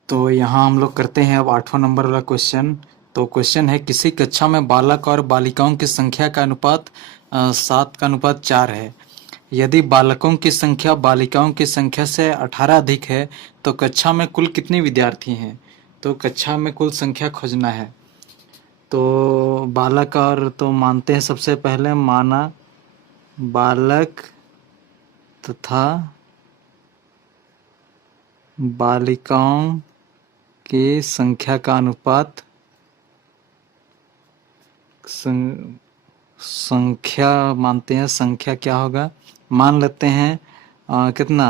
तो यहाँ हम लोग करते हैं अब 8वां नंबर वाला क्वेश्चन। तो क्वेश्चन है, किसी कक्षा में बालक और बालिकाओं की संख्या का अनुपात 7 का अनुपात 4 है। यदि बालकों की संख्या बालिकाओं की संख्या से 18 अधिक है तो कक्षा में कुल कितने विद्यार्थी हैं। तो कक्षा में कुल संख्या खोजना है। तो बालक और तो मानते हैं, सबसे पहले माना बालक तथा बालिकाओं की संख्या का अनुपात, संख्या मानते हैं, संख्या क्या होगा, मान लेते हैं कितना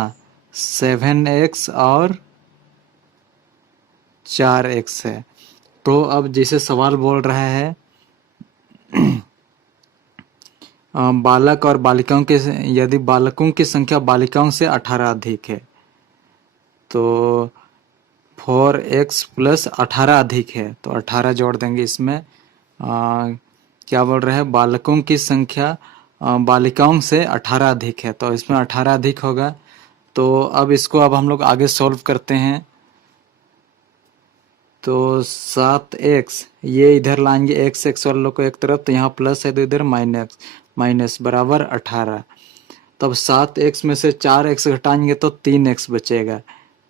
7x और 4x है। तो अब जैसे सवाल बोल रहा है बालक और बालिकाओं के, यदि बालकों की संख्या बालिकाओं से 18 अधिक है तो 4x प्लस 18 अधिक है तो 18 जोड़ देंगे इसमें। क्या बोल रहे हैं, बालकों की संख्या बालिकाओं से 18 अधिक है तो इसमें 18 अधिक होगा। तो अब इसको अब हम लोग आगे सॉल्व करते हैं। तो 7x, ये इधर लाएंगे x x वालों को एक तरफ, तो यहाँ प्लस है तो इधर माइनस, माइनस बराबर 18। तब 7x में से 4x घटाएंगे तो 3x बचेगा।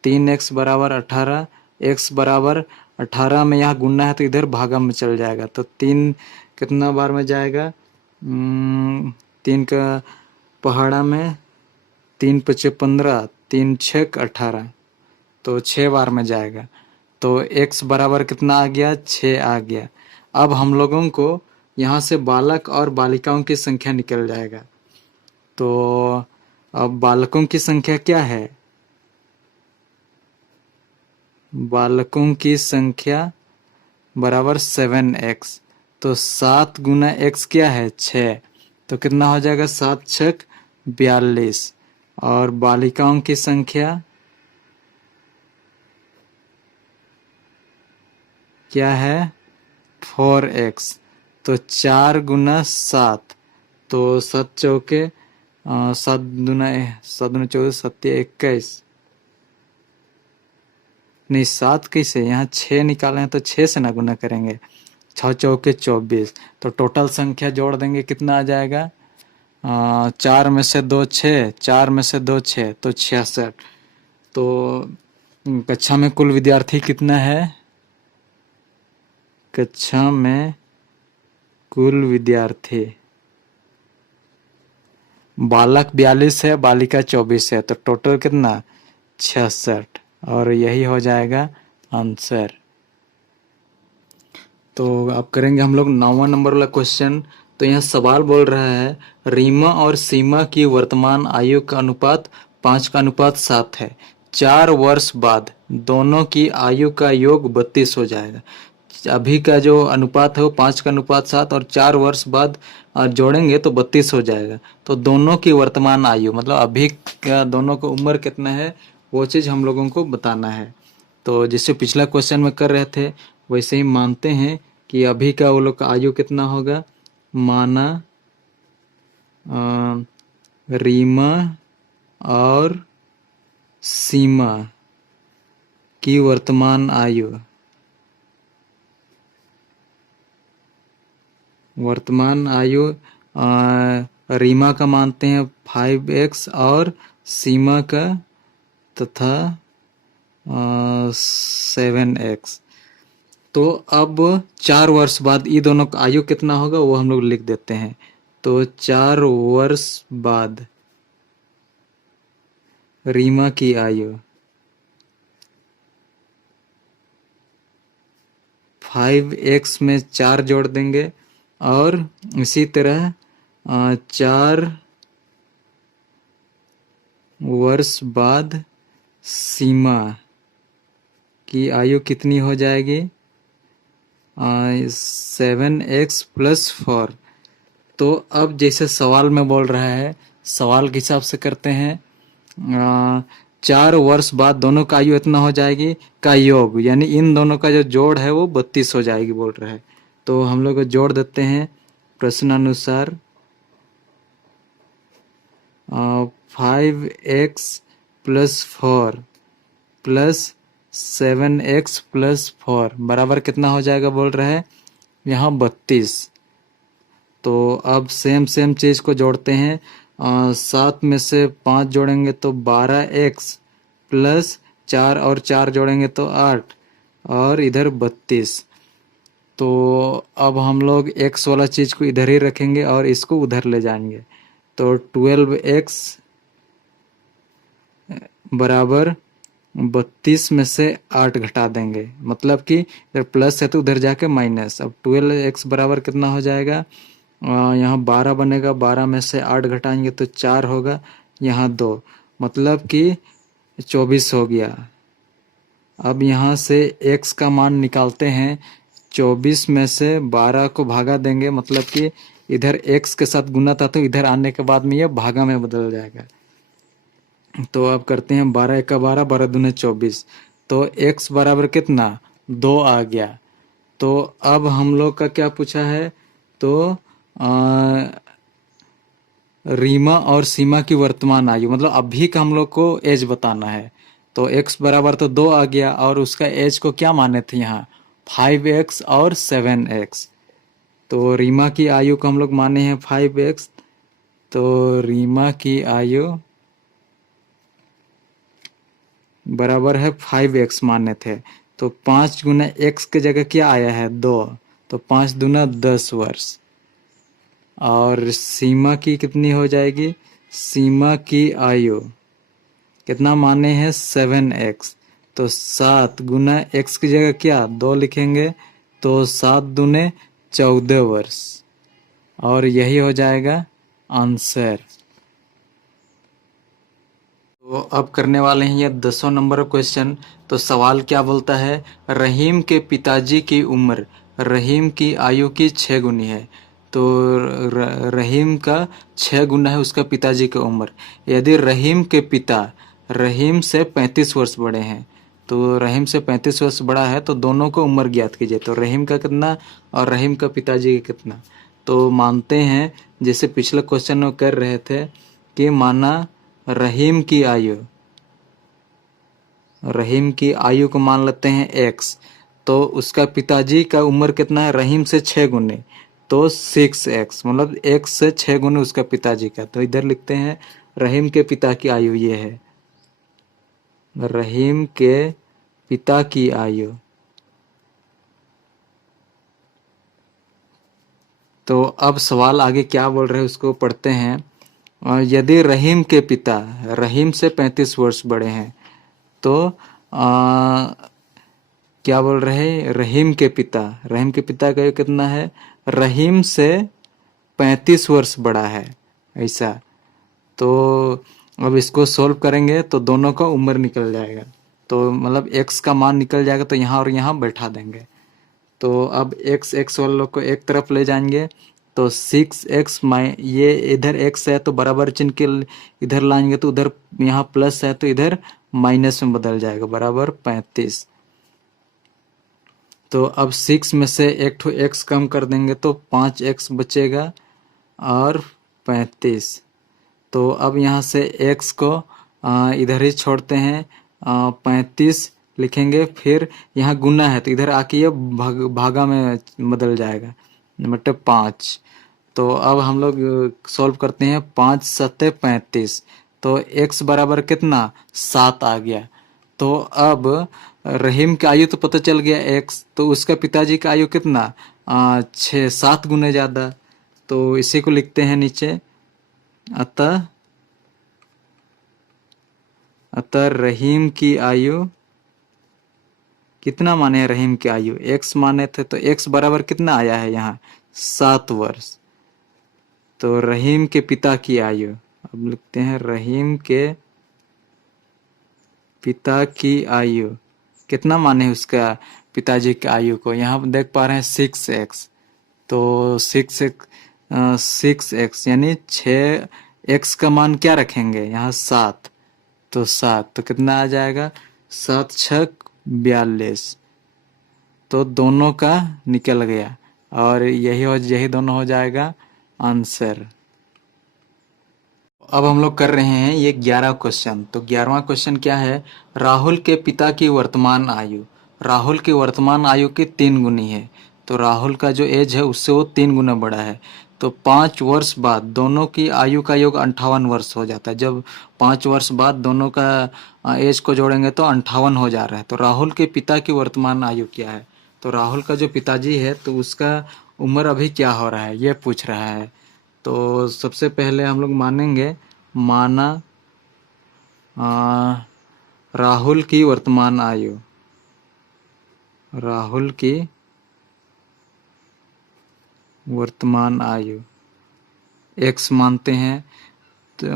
3x बराबर 18, x बराबर 18 में यहाँ गुणना है तो इधर भागा में चल जाएगा। तो 3 कितना बार में जाएगा, 3 का पहाड़ा में 3 पचे 15, 3 छक 18, तो 6 बार में जाएगा। तो x बराबर कितना आ गया, 6 आ गया। अब हम लोगों को यहाँ से बालक और बालिकाओं की संख्या निकल जाएगा। तो अब बालकों की संख्या क्या है, बालकों की संख्या बराबर 7x। तो 7 गुना x क्या है, 6, तो कितना हो जाएगा, 7 छक 42। और बालिकाओं की संख्या क्या है, 4x। तो 4 गुना 7, तो 7 चौके 7 दूना 14, 7 21, नहीं 7 कैसे, यहाँ 6 निकाले हैं तो 6 से ना गुना करेंगे, 6 चौके 24। तो टोटल संख्या जोड़ देंगे कितना आ जाएगा, 4 में से 2 6, 4 में से 2 6, तो 66। तो कक्षा में कुल विद्यार्थी कितना है, कक्षा में कुल विद्यार्थी बालक 42 है, बालिका 24 है, तो टोटल कितना 66, और यही हो जाएगा आंसर। तो अब करेंगे हम लोग 9वां नंबर वाला क्वेश्चन। तो यहाँ सवाल बोल रहा है, रीमा और सीमा की वर्तमान आयु का अनुपात 5:7 है। 4 वर्ष बाद दोनों की आयु का योग 32 हो जाएगा। अभी का जो अनुपात है वो 5:7 और 4 वर्ष बाद जोड़ेंगे तो 32 हो जाएगा। तो दोनों की वर्तमान आयु मतलब अभी का दोनों का उम्र कितना है वो चीज़ हम लोगों को बताना है। तो जैसे पिछला क्वेश्चन में कर रहे थे वैसे ही मानते हैं कि अभी का वो लोग का आयु कितना होगा। माना रीमा और सीमा की वर्तमान आयु, रीमा का मानते हैं 5x और सीमा का तथा 7x। तो अब 4 वर्ष बाद ये दोनों का आयु कितना होगा वो हम लोग लिख देते हैं। तो 4 वर्ष बाद रीमा की आयु 5x में 4 जोड़ देंगे और इसी तरह 4 वर्ष बाद सीमा की आयु कितनी हो जाएगी 7x + 4। तो अब जैसे सवाल में बोल रहा है सवाल के हिसाब से करते हैं। 4 वर्ष बाद दोनों का आयु इतना हो जाएगी का योग, यानी इन दोनों का जो जोड़ है वो 32 हो जाएगी बोल रहा है। तो हम लोग जोड़ देते हैं प्रश्नानुसार 5x + 4 + 7x + 4 बराबर कितना हो जाएगा बोल रहा है यहाँ 32। तो अब सेम चीज़ को जोड़ते हैं। 7 में से 5 जोड़ेंगे तो 12x + 4 और 4 जोड़ेंगे तो 8 और इधर 32। तो अब हम लोग x वाला चीज़ को इधर ही रखेंगे और इसको उधर ले जाएंगे। तो 12x बराबर 32 में से 8 घटा देंगे, मतलब कि इधर प्लस है तो उधर जाके माइनस। अब 12x बराबर कितना हो जाएगा, यहाँ 12 बनेगा, 12 में से 8 घटाएंगे तो 4 होगा, यहाँ 2 मतलब कि 24 हो गया। अब यहाँ से x का मान निकालते हैं। 24 में से 12 को भागा देंगे मतलब कि इधर x के साथ गुना था तो इधर आने के बाद में ये भागा में बदल जाएगा। तो अब करते हैं 12 एका 12, 12 दूने 24। तो x बराबर कितना 2 आ गया। तो अब हम लोग का क्या पूछा है, तो रीमा और सीमा की वर्तमान आयु, मतलब अभी का हम लोग को एज बताना है। तो x बराबर तो 2 आ गया और उसका एज को क्या माने थे यहाँ 5x और 7x। तो रीमा की आयु को हम लोग माने हैं 5x। तो रीमा की आयु बराबर है 5x माने थे। तो 5 गुना x के जगह क्या आया है 2, तो 5 दूना 10 वर्ष। और सीमा की कितनी हो जाएगी, सीमा की आयु कितना माने हैं 7x। तो 7 गुना x की जगह क्या 2 लिखेंगे, तो 7 दूने 14 वर्ष। और यही हो जाएगा आंसर। तो अब करने वाले हैं ये 10वां नंबर क्वेश्चन। तो सवाल क्या बोलता है, रहीम के पिताजी की उम्र रहीम की आयु की 6 गुनी है। तो रहीम का 6 गुना है उसका पिताजी की उम्र। यदि रहीम के पिता रहीम से 35 वर्ष बड़े हैं, तो रहीम से 35 वर्ष बड़ा है तो दोनों को उम्र ज्ञात कीजिए। तो रहीम का कितना और रहीम का पिताजी का कितना। तो मानते हैं जैसे पिछले क्वेश्चन में कर रहे थे कि माना रहीम की आयु को मान लेते हैं x। तो उसका पिताजी का उम्र कितना है रहीम से 6 गुने, तो 6x, मतलब x से 6 गुने उसका पिताजी का। तो इधर लिखते हैं रहीम के पिता की आयु ये है, रहीम के पिता की आयु। तो अब सवाल आगे क्या बोल रहे हैं उसको पढ़ते हैं। यदि रहीम के पिता रहीम से 35 वर्ष बड़े हैं, तो क्या बोल रहे हैं, रहीम के पिता का कितना है, रहीम से 35 वर्ष बड़ा है ऐसा। तो अब इसको सॉल्व करेंगे तो दोनों का उम्र निकल जाएगा। तो मतलब x का मान निकल जाएगा, तो यहाँ और यहाँ बैठा देंगे। तो अब x वाले लोग को एक तरफ ले जाएंगे, तो 6x ये इधर x है तो बराबर चिन्ह के इधर लाएंगे, तो उधर यहाँ प्लस है तो इधर माइनस में बदल जाएगा, बराबर 35। तो अब 6 में से एक ठो x कम कर देंगे तो 5x बचेगा और 35। तो अब यहाँ से x को इधर ही छोड़ते हैं, 35 लिखेंगे। फिर यहाँ गुना है तो इधर आके ये भागा में बदल जाएगा, मतलब 5। तो अब हम लोग सॉल्व करते हैं, 5 सत्ते 35। तो x बराबर कितना 7 आ गया। तो अब रहीम की आयु तो पता चल गया x, तो उसका पिताजी का आयु कितना 7 गुने ज़्यादा। तो इसी को लिखते हैं नीचे, अतः रहीम की आयु कितना माने रहीम की आयु x माने थे, तो x बराबर कितना आया है यहाँ 7 वर्ष। तो रहीम के पिता की आयु, अब लिखते हैं रहीम के पिता की आयु कितना माने उसका पिताजी की आयु को, यहाँ देख पा रहे हैं 6x। तो 6x यानी 6x का मान क्या रखेंगे यहाँ 7, तो 7 तो कितना आ जाएगा 7 छक 42। तो दोनों का निकल गया और यही दोनों हो जाएगा आंसर। अब हम लोग कर रहे हैं ये 11 क्वेश्चन। तो 11वां क्वेश्चन क्या है, राहुल के पिता की वर्तमान आयु राहुल की वर्तमान आयु की 3 गुनी है। तो राहुल का जो एज है उससे वो 3 गुना बड़ा है। तो 5 वर्ष बाद दोनों की आयु का योग 58 वर्ष हो जाता है। जब 5 वर्ष बाद दोनों का एज को जोड़ेंगे तो 58 हो जा रहा है। तो राहुल के पिता की वर्तमान आयु क्या है, तो राहुल का जो पिताजी है तो उसका उम्र अभी क्या हो रहा है ये पूछ रहा है। तो सबसे पहले हम लोग मानेंगे, माना राहुल की वर्तमान आयु x मानते हैं। तो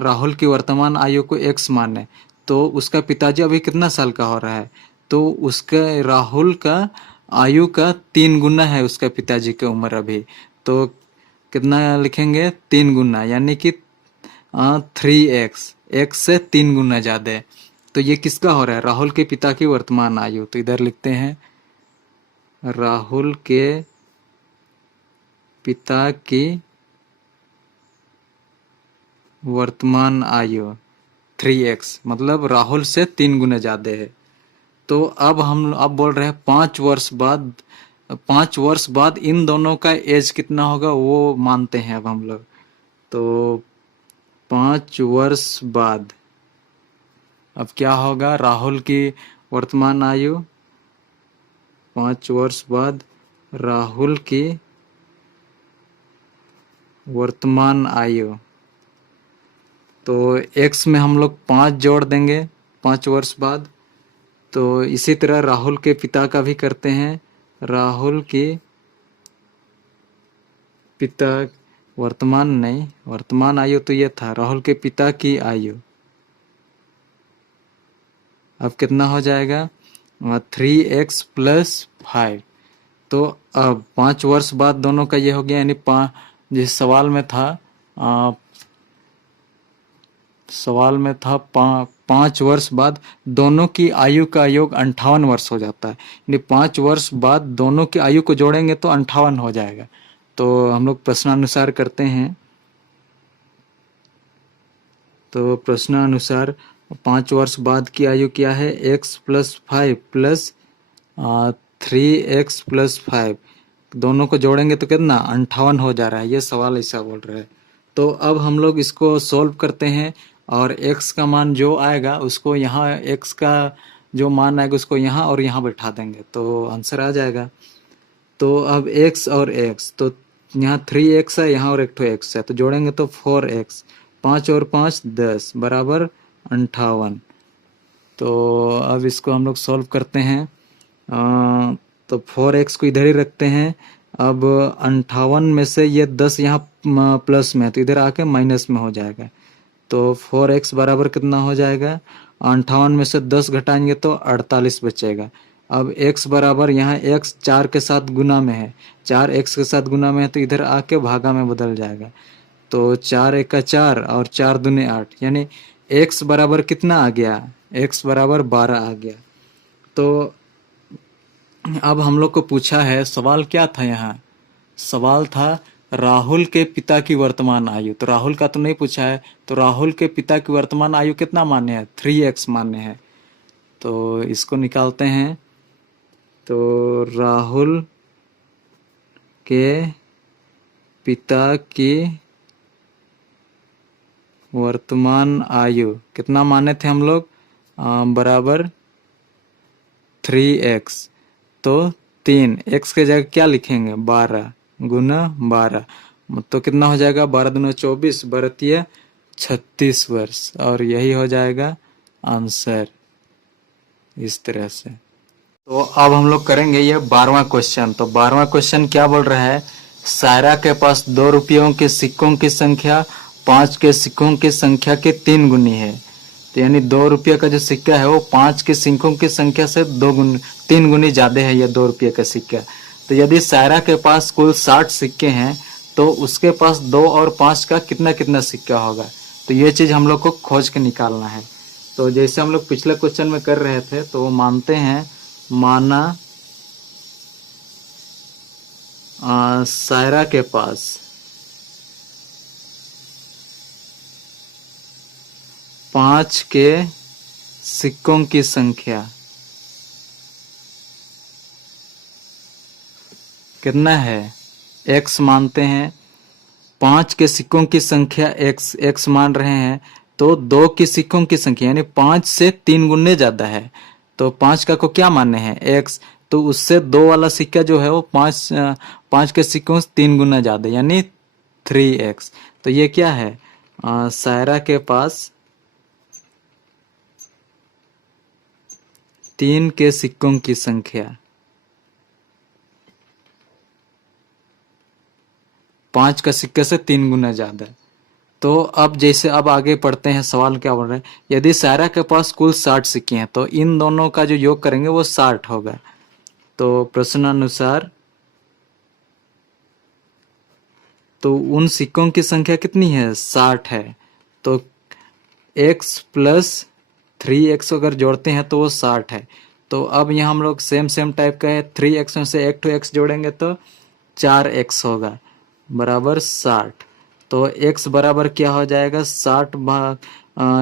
राहुल की वर्तमान आयु को x माने, तो उसका पिताजी अभी कितना साल का हो रहा है, तो उसका राहुल का आयु का 3 गुना है उसका पिताजी की उम्र अभी। तो कितना लिखेंगे 3 गुना, यानी कि 3x, x से 3 गुना ज्यादा है। तो ये किसका हो रहा है? राहुल के पिता की वर्तमान आयु। तो इधर लिखते हैं राहुल के पिता की वर्तमान आयु 3x, मतलब राहुल से 3 गुना ज्यादा है। तो अब बोल रहे हैं 5 वर्ष बाद इन दोनों का एज कितना होगा वो मानते हैं अब हम लोग। तो 5 वर्ष बाद अब क्या होगा? राहुल की वर्तमान आयु, 5 वर्ष बाद राहुल की वर्तमान आयु, तो x में हम लोग 5 जोड़ देंगे 5 वर्ष बाद। तो इसी तरह राहुल के पिता का भी करते हैं। राहुल की पिता वर्तमान आयु तो ये था, राहुल के पिता की आयु अब कितना हो जाएगा? 3x + 5। तो अब 5 वर्ष बाद दोनों का ये हो गया, यानी जिस सवाल में था 5 वर्ष बाद दोनों की आयु का योग 58 वर्ष हो जाता है। यानी 5 वर्ष बाद दोनों की आयु को जोड़ेंगे तो 58 हो जाएगा। तो हम लोग प्रश्नानुसार करते हैं। तो प्रश्नानुसार 5 वर्ष बाद की आयु क्या है? x + 5 + 3x + 5, दोनों को जोड़ेंगे तो कितना 58 हो जा रहा है। ये सवाल ऐसा बोल रहा है। तो अब हम लोग इसको सॉल्व करते हैं और x का मान जो आएगा उसको यहाँ, x का जो मान आएगा उसको यहाँ और यहाँ बैठा देंगे तो आंसर आ जाएगा। तो अब x और x, तो यहाँ 3x है, यहाँ और एक ठो x है, तो जोड़ेंगे तो 4x, 5 और 5 10 बराबर 58। तो अब इसको हम लोग सॉल्व करते हैं। तो 4x को इधर ही रखते हैं। अब 58 में से ये 10 यहाँ प्लस में है तो इधर आके माइनस में हो जाएगा। तो 4x बराबर कितना हो जाएगा? 58 में से 10 घटाएंगे तो 48 बचेगा। अब x बराबर, यहाँ x 4 के साथ गुना में है, 4 x के साथ गुना में है तो इधर आके भागा में बदल जाएगा। तो 4 × 4 और 4 दूने 8, यानी x बराबर कितना आ गया? x बराबर 12 आ गया। तो अब हम लोग को पूछा है, सवाल क्या था यहाँ? सवाल था राहुल के पिता की वर्तमान आयु। तो राहुल का तो नहीं पूछा है, तो राहुल के पिता की वर्तमान आयु कितना मान्य है? 3x मान्य है। तो इसको निकालते हैं। तो राहुल के पिता की वर्तमान आयु कितना माने थे हम लोग? बराबर 3x। तो 3 x के जगह क्या लिखेंगे? 12 गुना 12, तो कितना हो जाएगा? 12 दूना 24, 12 36 वर्ष, और यही हो जाएगा आंसर इस तरह से। तो अब हम लोग करेंगे ये 12वां क्वेश्चन। तो 12वां क्वेश्चन क्या बोल रहा है? सायरा के पास 2 रुपयों के सिक्कों की संख्या 5 के सिक्कों की संख्या के 3 गुनी है। तो यानी 2 रुपये का जो सिक्का है वो 5 के सिक्कों की संख्या से 3 गुनी ज्यादा है ये 2 रुपये का सिक्का। तो यदि सायरा के पास कुल 60 सिक्के हैं तो उसके पास 2 और 5 का कितना कितना सिक्का होगा? तो ये चीज हम लोग को खोज के निकालना है। तो जैसे हम लोग पिछले क्वेश्चन में कर रहे थे, तो वो मानते हैं, माना सायरा के पास 5 के सिक्कों की संख्या कितना है? x मानते हैं। 5 के सिक्कों की संख्या x मान रहे हैं, तो 2 के सिक्कों की संख्या यानी 5 से 3 गुने ज्यादा है। तो 5 का को क्या मानने हैं? x, तो उससे 2 वाला सिक्का जो है वो 5 के सिक्कों से 3 गुना ज्यादा, यानी 3x। तो ये क्या है? सायरा के पास 3 के सिक्कों की संख्या 5 का सिक्के से 3 गुना ज्यादा। तो अब जैसे अब आगे पढ़ते हैं, सवाल क्या बोल रहे हैं? यदि सायरा के पास कुल 60 सिक्के हैं तो इन दोनों का जो योग करेंगे वो 60 होगा। तो प्रश्नानुसार तो उन सिक्कों की संख्या कितनी है? 60 है। तो x प्लस 3x अगर जोड़ते हैं तो वो 60 है। तो अब यहाँ हम लोग सेम सेम टाइप का है, 3x में से एक टू x जोड़ेंगे तो 4x होगा बराबर 60। तो x बराबर क्या हो जाएगा? 60 भाग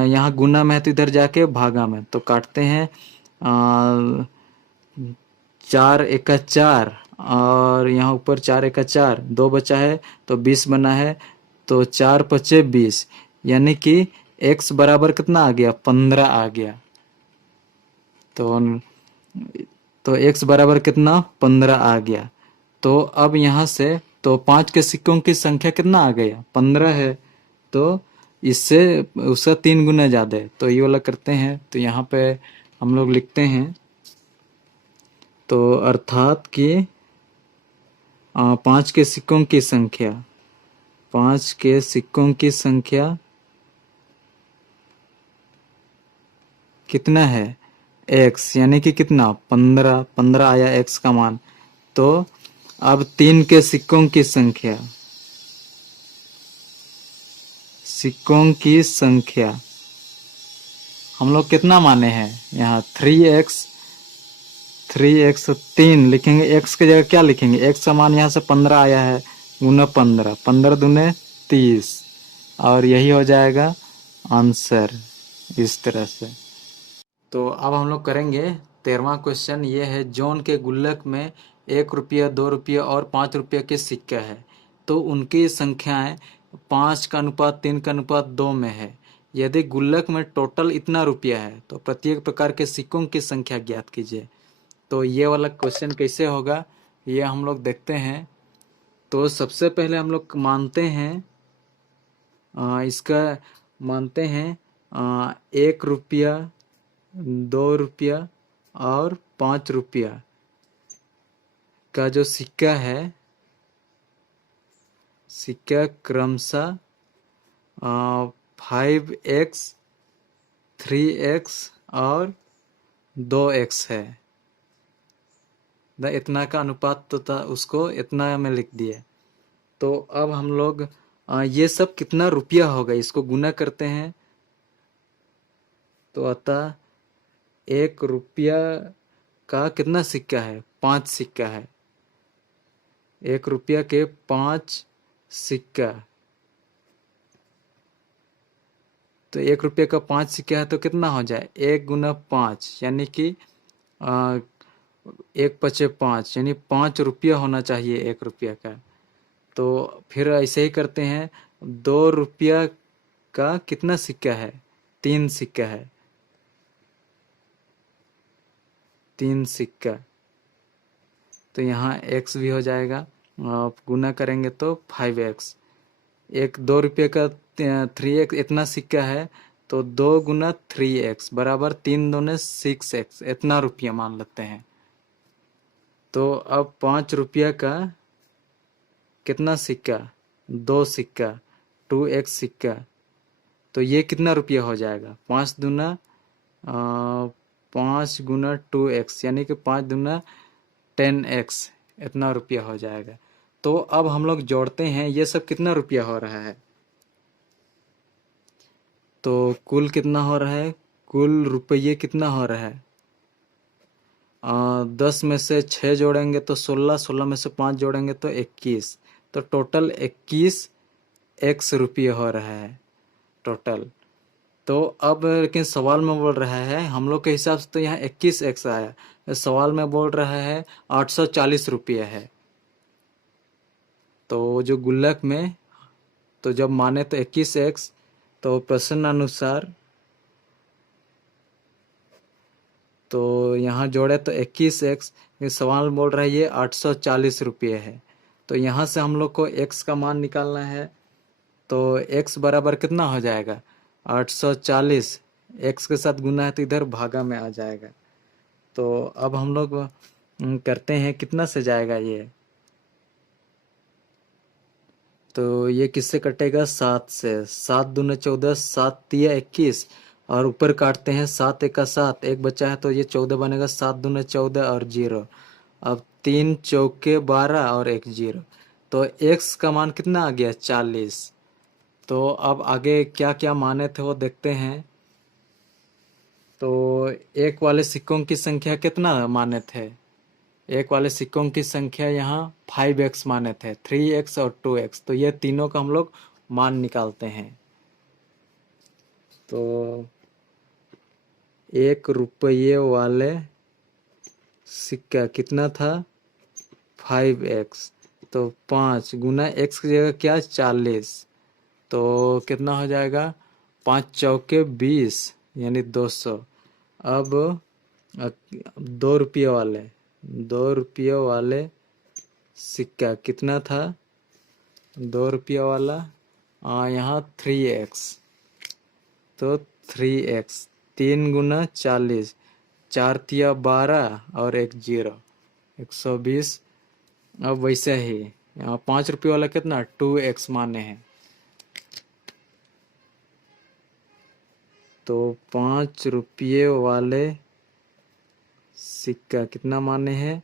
यहाँ गुना में है तो इधर जाके भागा में, तो काटते हैं 4 एका 4 और यहाँ ऊपर 4 एका 4, 2 बचा है तो 20 बना है, तो 4 पचे 20, यानी कि x बराबर कितना आ गया? 15 आ गया। तो x बराबर कितना? 15 आ गया। तो अब यहाँ से तो 5 के सिक्कों की संख्या कितना आ गया? 15 है। तो इससे उसका 3 गुना ज़्यादा है, तो ये वाला करते हैं। तो यहाँ पे हम लोग लिखते हैं, तो अर्थात कि 5 के सिक्कों की संख्या, 5 के सिक्कों की संख्या कितना है? x, यानी कि कितना? 15, 15 आया x का मान। तो अब 3 के सिक्कों की संख्या, सिक्कों की संख्या हम लोग कितना माने हैं? यहाँ 3x, 3x 3 लिखेंगे, x की जगह क्या लिखेंगे? x का मान यहाँ से 15 आया है, गुना 15, 15 दूने 30, और यही हो जाएगा आंसर इस तरह से। तो अब हम लोग करेंगे 13वां क्वेश्चन। ये है, जॉन के गुल्लक में 1 रुपया, 2 रुपया और 5 रुपया के सिक्का है, तो उनकी संख्याएं 5 का अनुपात 3 का अनुपात 2 में है। यदि गुल्लक में टोटल इतना रुपया है तो प्रत्येक प्रकार के सिक्कों की संख्या ज्ञात कीजिए। तो ये वाला क्वेश्चन कैसे होगा ये हम लोग देखते हैं। तो सबसे पहले हम लोग मानते हैं इसका मानते हैं 1 रुपया, 2 रुपया और 5 रुपया का जो सिक्का है, सिक्का क्रमशः 5x, 3x और 2x है। इतना का अनुपात तो था, उसको इतना में लिख दिए। तो अब हम लोग ये सब कितना रुपया होगा इसको गुना करते हैं। तो अतः 1 रुपया का कितना सिक्का है? 5 सिक्का है। 1 रुपया के 5 सिक्का, तो 1 रुपये का 5 सिक्का है तो कितना हो जाए? 1 गुना 5, यानी कि 1 पचे 5, यानी 5 रुपया होना चाहिए 1 रुपया का। तो फिर ऐसे ही करते हैं, 2 रुपया का कितना सिक्का है? 3 सिक्का है, 3 सिक्का, तो यहाँ x भी हो जाएगा। आप गुना करेंगे तो 5x। 2 रुपये का 3x इतना सिक्का है, तो 2 गुना 3x बराबर 3 दूने 6x, इतना रुपया मान लेते हैं। तो अब 5 रुपया का कितना सिक्का? 2 सिक्का, 2x सिक्का, तो ये कितना रुपया हो जाएगा? 5 दूना 5 गुना 2x, यानी कि 5 दूना 10x, इतना रुपया हो जाएगा। तो अब हम लोग जोड़ते हैं, ये सब कितना रुपया हो रहा है? तो कुल कितना हो रहा है? कुल रुपये कितना हो रहा है? 10 में से 6 जोड़ेंगे तो 16, 16 में से 5 जोड़ेंगे तो 21, तो टोटल 21x रुपये हो रहा है टोटल। तो अब लेकिन सवाल में बोल रहा है, हम लोग के हिसाब से तो यहाँ 21x आया, सवाल में बोल रहा है 840 रुपये है। तो जो गुल्लक में, तो जब माने तो 21x, तो प्रश्न अनुसार तो यहाँ जोड़े तो 21x, सवाल बोल रहा है ये 840 रुपये है। तो यहाँ से हम लोग को x का मान निकालना है। तो x बराबर कितना हो जाएगा? 840, x के साथ गुना है तो इधर भागा में आ जाएगा। तो अब हम लोग करते हैं, कितना से जाएगा ये? तो ये किससे कटेगा? 7 से। 7 दूने 14, 7 तिया 21, और ऊपर काटते हैं 7 एका 7, एक बचा है तो ये 14 बनेगा। 7 दूने 14 और 0, अब 3 चौके 12 और 1 0, तो x का मान कितना आ गया 40। तो अब आगे क्या क्या माने थे वो देखते हैं। तो एक वाले सिक्कों की संख्या कितना माने थे? एक वाले सिक्कों की संख्या यहाँ 5x माने थे, 3x और 2x। तो ये तीनों का हम लोग मान निकालते हैं। तो 1 रुपये वाले सिक्का कितना था 5x। तो 5 गुना x की जगह क्या 40। तो कितना हो जाएगा 5 चौके 20 यानी 200। अब 2 रुपये वाले 2 रुपये वाले सिक्का कितना था 2 रुपये वाला यहाँ 3x। तो 3x 3 गुना 40, 4 तिया 12 और 1 0 120। अब वैसे ही यहाँ 5 रुपये वाला कितना 2x माने हैं। तो 5 रुपये वाले सिक्का कितना माने हैं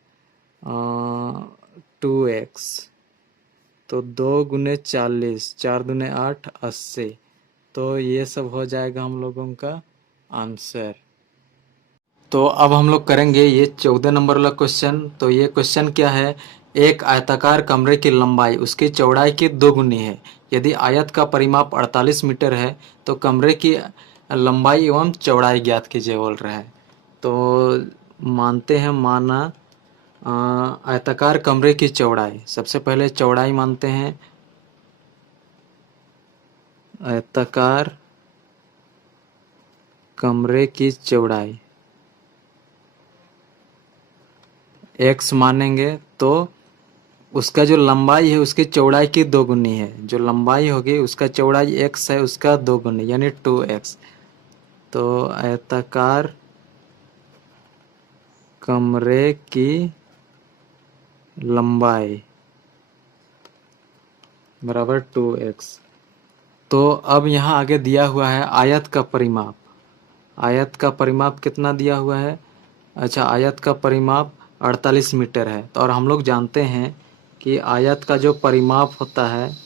2x। तो 2 गुने 40, 4 दूने 8 80। तो ये सब हो जाएगा हम लोगों का आंसर। तो अब हम लोग करेंगे ये 14 नंबर वाला क्वेश्चन। तो ये क्वेश्चन क्या है, एक आयताकार कमरे की लंबाई उसकी चौड़ाई की 2 गुनी है। यदि आयत का परिमाप 48 मीटर है तो कमरे की लंबाई एवं चौड़ाई ज्ञात कीजिए बोल रहा है। तो मानते हैं माना आयताकार कमरे की चौड़ाई। सबसे पहले चौड़ाई मानते हैं, आयताकार कमरे की चौड़ाई x मानेंगे। तो उसका जो लंबाई है उसकी चौड़ाई की 2 गुनी है। जो लंबाई होगी उसका चौड़ाई x है, उसका 2 गुनी यानी 2x। तो आयताकार कमरे की लंबाई बराबर 2x। तो अब यहाँ आगे दिया हुआ है आयत का परिमाप। आयत का परिमाप कितना दिया हुआ है? अच्छा, आयत का परिमाप 48 मीटर है। तो और हम लोग जानते हैं कि आयत का जो परिमाप होता है,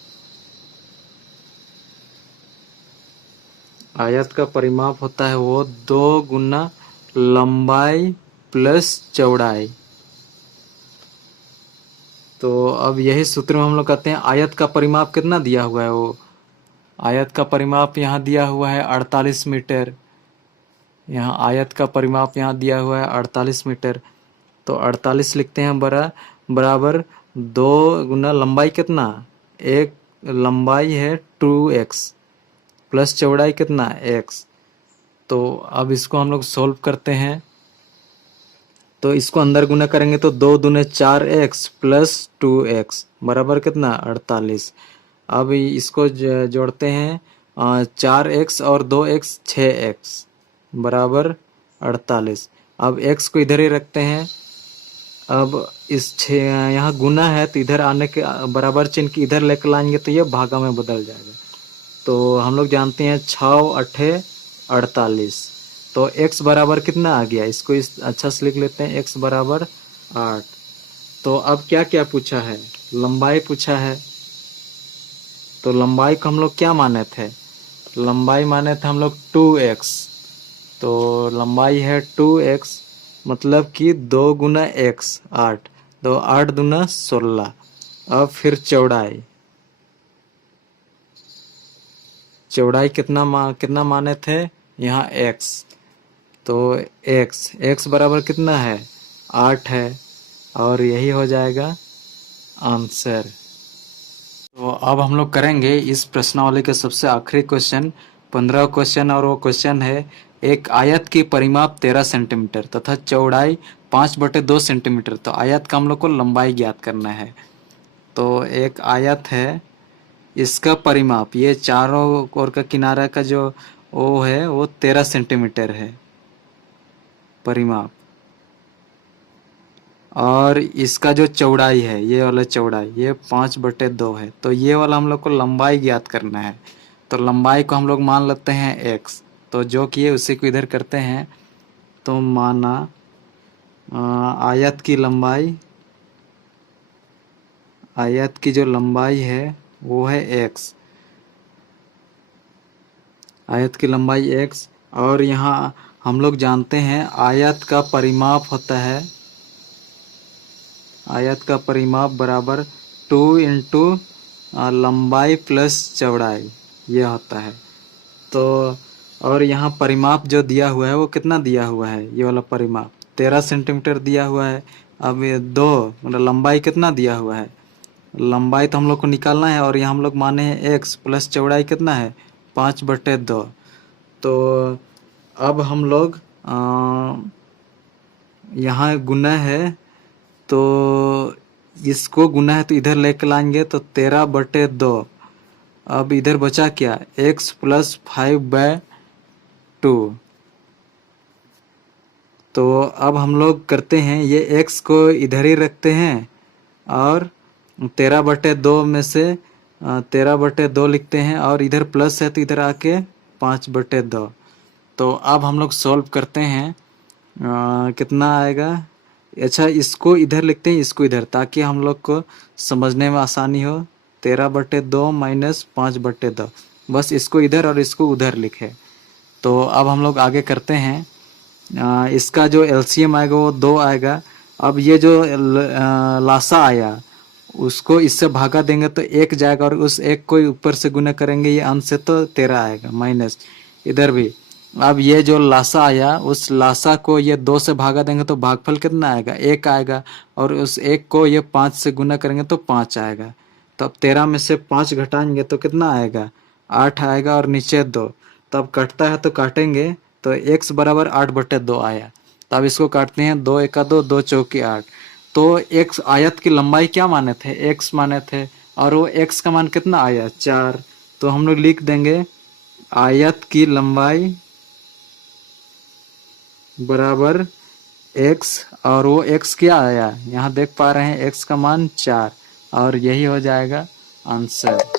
आयत का परिमाप होता है वो 2 गुना लंबाई प्लस चौड़ाई। तो अब यही सूत्र में हम लोग कहते हैं आयत का परिमाप कितना दिया हुआ है, वो आयत का परिमाप यहाँ दिया हुआ है 48 मीटर। यहाँ आयत का परिमाप यहाँ दिया हुआ है 48 मीटर। तो 48 लिखते हैं बराबर 2 गुना लंबाई कितना, एक लंबाई है 2x प्लस चौड़ाई कितना x। तो अब इसको हम लोग सोल्व करते हैं। तो इसको अंदर गुना करेंगे तो 2 दूने 4x प्लस 2x बराबर कितना 48। अब इसको जोड़ते हैं 4x और 2x 6x बराबर 48। अब x को इधर ही रखते हैं। अब इस 6 यहाँ गुना है तो इधर आने के बराबर चिन्ह की इधर लेकर लाएंगे तो ये भागा में बदल जाएगा। तो हम लोग जानते हैं 6 8 48। तो x बराबर कितना आ गया, इसको इस अच्छा से लिख लेते हैं, x बराबर 8। तो अब क्या क्या पूछा है, लंबाई पूछा है। तो लंबाई को हम लोग क्या माने थे, लंबाई माने थे हम लोग 2x। तो लंबाई है 2x मतलब कि 2 गुना x 8, तो 8 दूना 16। अब फिर चौड़ाई, चौड़ाई कितना माने थे यहाँ x। तो x बराबर कितना है 8 है और यही हो जाएगा आंसर। तो अब हम लोग करेंगे इस प्रश्नावली के सबसे आखिरी क्वेश्चन 15 क्वेश्चन। और वो क्वेश्चन है, एक आयत की परिमाप 13 सेंटीमीटर तथा चौड़ाई 5/2 सेंटीमीटर। तो आयत का हम लोग को लंबाई ज्ञात करना है। तो एक आयत है, इसका परिमाप ये चारों ओर का किनारा का जो वो है वो 13 सेंटीमीटर है परिमाप। और इसका जो चौड़ाई है, ये वाला चौड़ाई ये 5/2 है। तो ये वाला हम लोग को लंबाई ज्ञात करना है। तो लंबाई को हम लोग मान लेते हैं x। तो जो किए उसी को इधर करते हैं। तो माना आयत की लंबाई आयत की जो लंबाई है वो है x, आयत की लंबाई x। और यहाँ हम लोग जानते हैं आयत का परिमाप होता है, आयत का परिमाप बराबर 2 इंटू लंबाई प्लस चौड़ाई, ये होता है। तो और यहाँ परिमाप जो दिया हुआ है वो कितना दिया हुआ है, ये वाला परिमाप 13 सेंटीमीटर दिया हुआ है। अब ये दो मतलब लंबाई कितना दिया हुआ है, लंबाई तो हम लोग को निकालना है, और यहाँ हम लोग माने हैं x प्लस चौड़ाई कितना है 5/2। तो अब हम लोग यहाँ गुना है, तो इसको गुना है तो इधर लेके लाएंगे तो 13/2। अब इधर बचा क्या, x प्लस 5/2। तो अब हम लोग करते हैं, ये x को इधर ही रखते हैं और 13/2 में से 13/2 लिखते हैं, और इधर प्लस है तो इधर आके 5/2। तो अब हम लोग सॉल्व करते हैं, कितना आएगा। अच्छा, इसको इधर लिखते हैं, इसको इधर, ताकि हम लोग को समझने में आसानी हो। 13/2 माइनस 5/2, बस इसको इधर और इसको उधर लिखे। तो अब हम लोग आगे करते हैं, इसका जो एलसीएम आएगा वो 2 आएगा। अब ये जो लासा आया उसको इससे भागा देंगे तो 1 जाएगा, और उस 1 को ऊपर से गुना करेंगे ये अंश से तो 13 आएगा माइनस इधर भी। अब ये जो लासा आया उस लासा को ये 2 से भागा देंगे तो भागफल कितना आएगा, 1 आएगा, और उस 1 को ये 5 से गुना करेंगे तो 5 आएगा। तो अब 13 में से 5 घटाएंगे तो कितना आएगा, 8 आएगा, और नीचे 2। तब कटता है तो काटेंगे तो x बराबर 8/2 आया। तो अब इसको काटते हैं, 2 एका 2, 2 चौके 8। तो x आयत की लंबाई क्या माने थे, x माने थे, और वो x का मान कितना आया 4। तो हम लोग लिख देंगे आयत की लंबाई बराबर x, और वो x क्या आया यहाँ देख पा रहे हैं, x का मान 4, और यही हो जाएगा आंसर।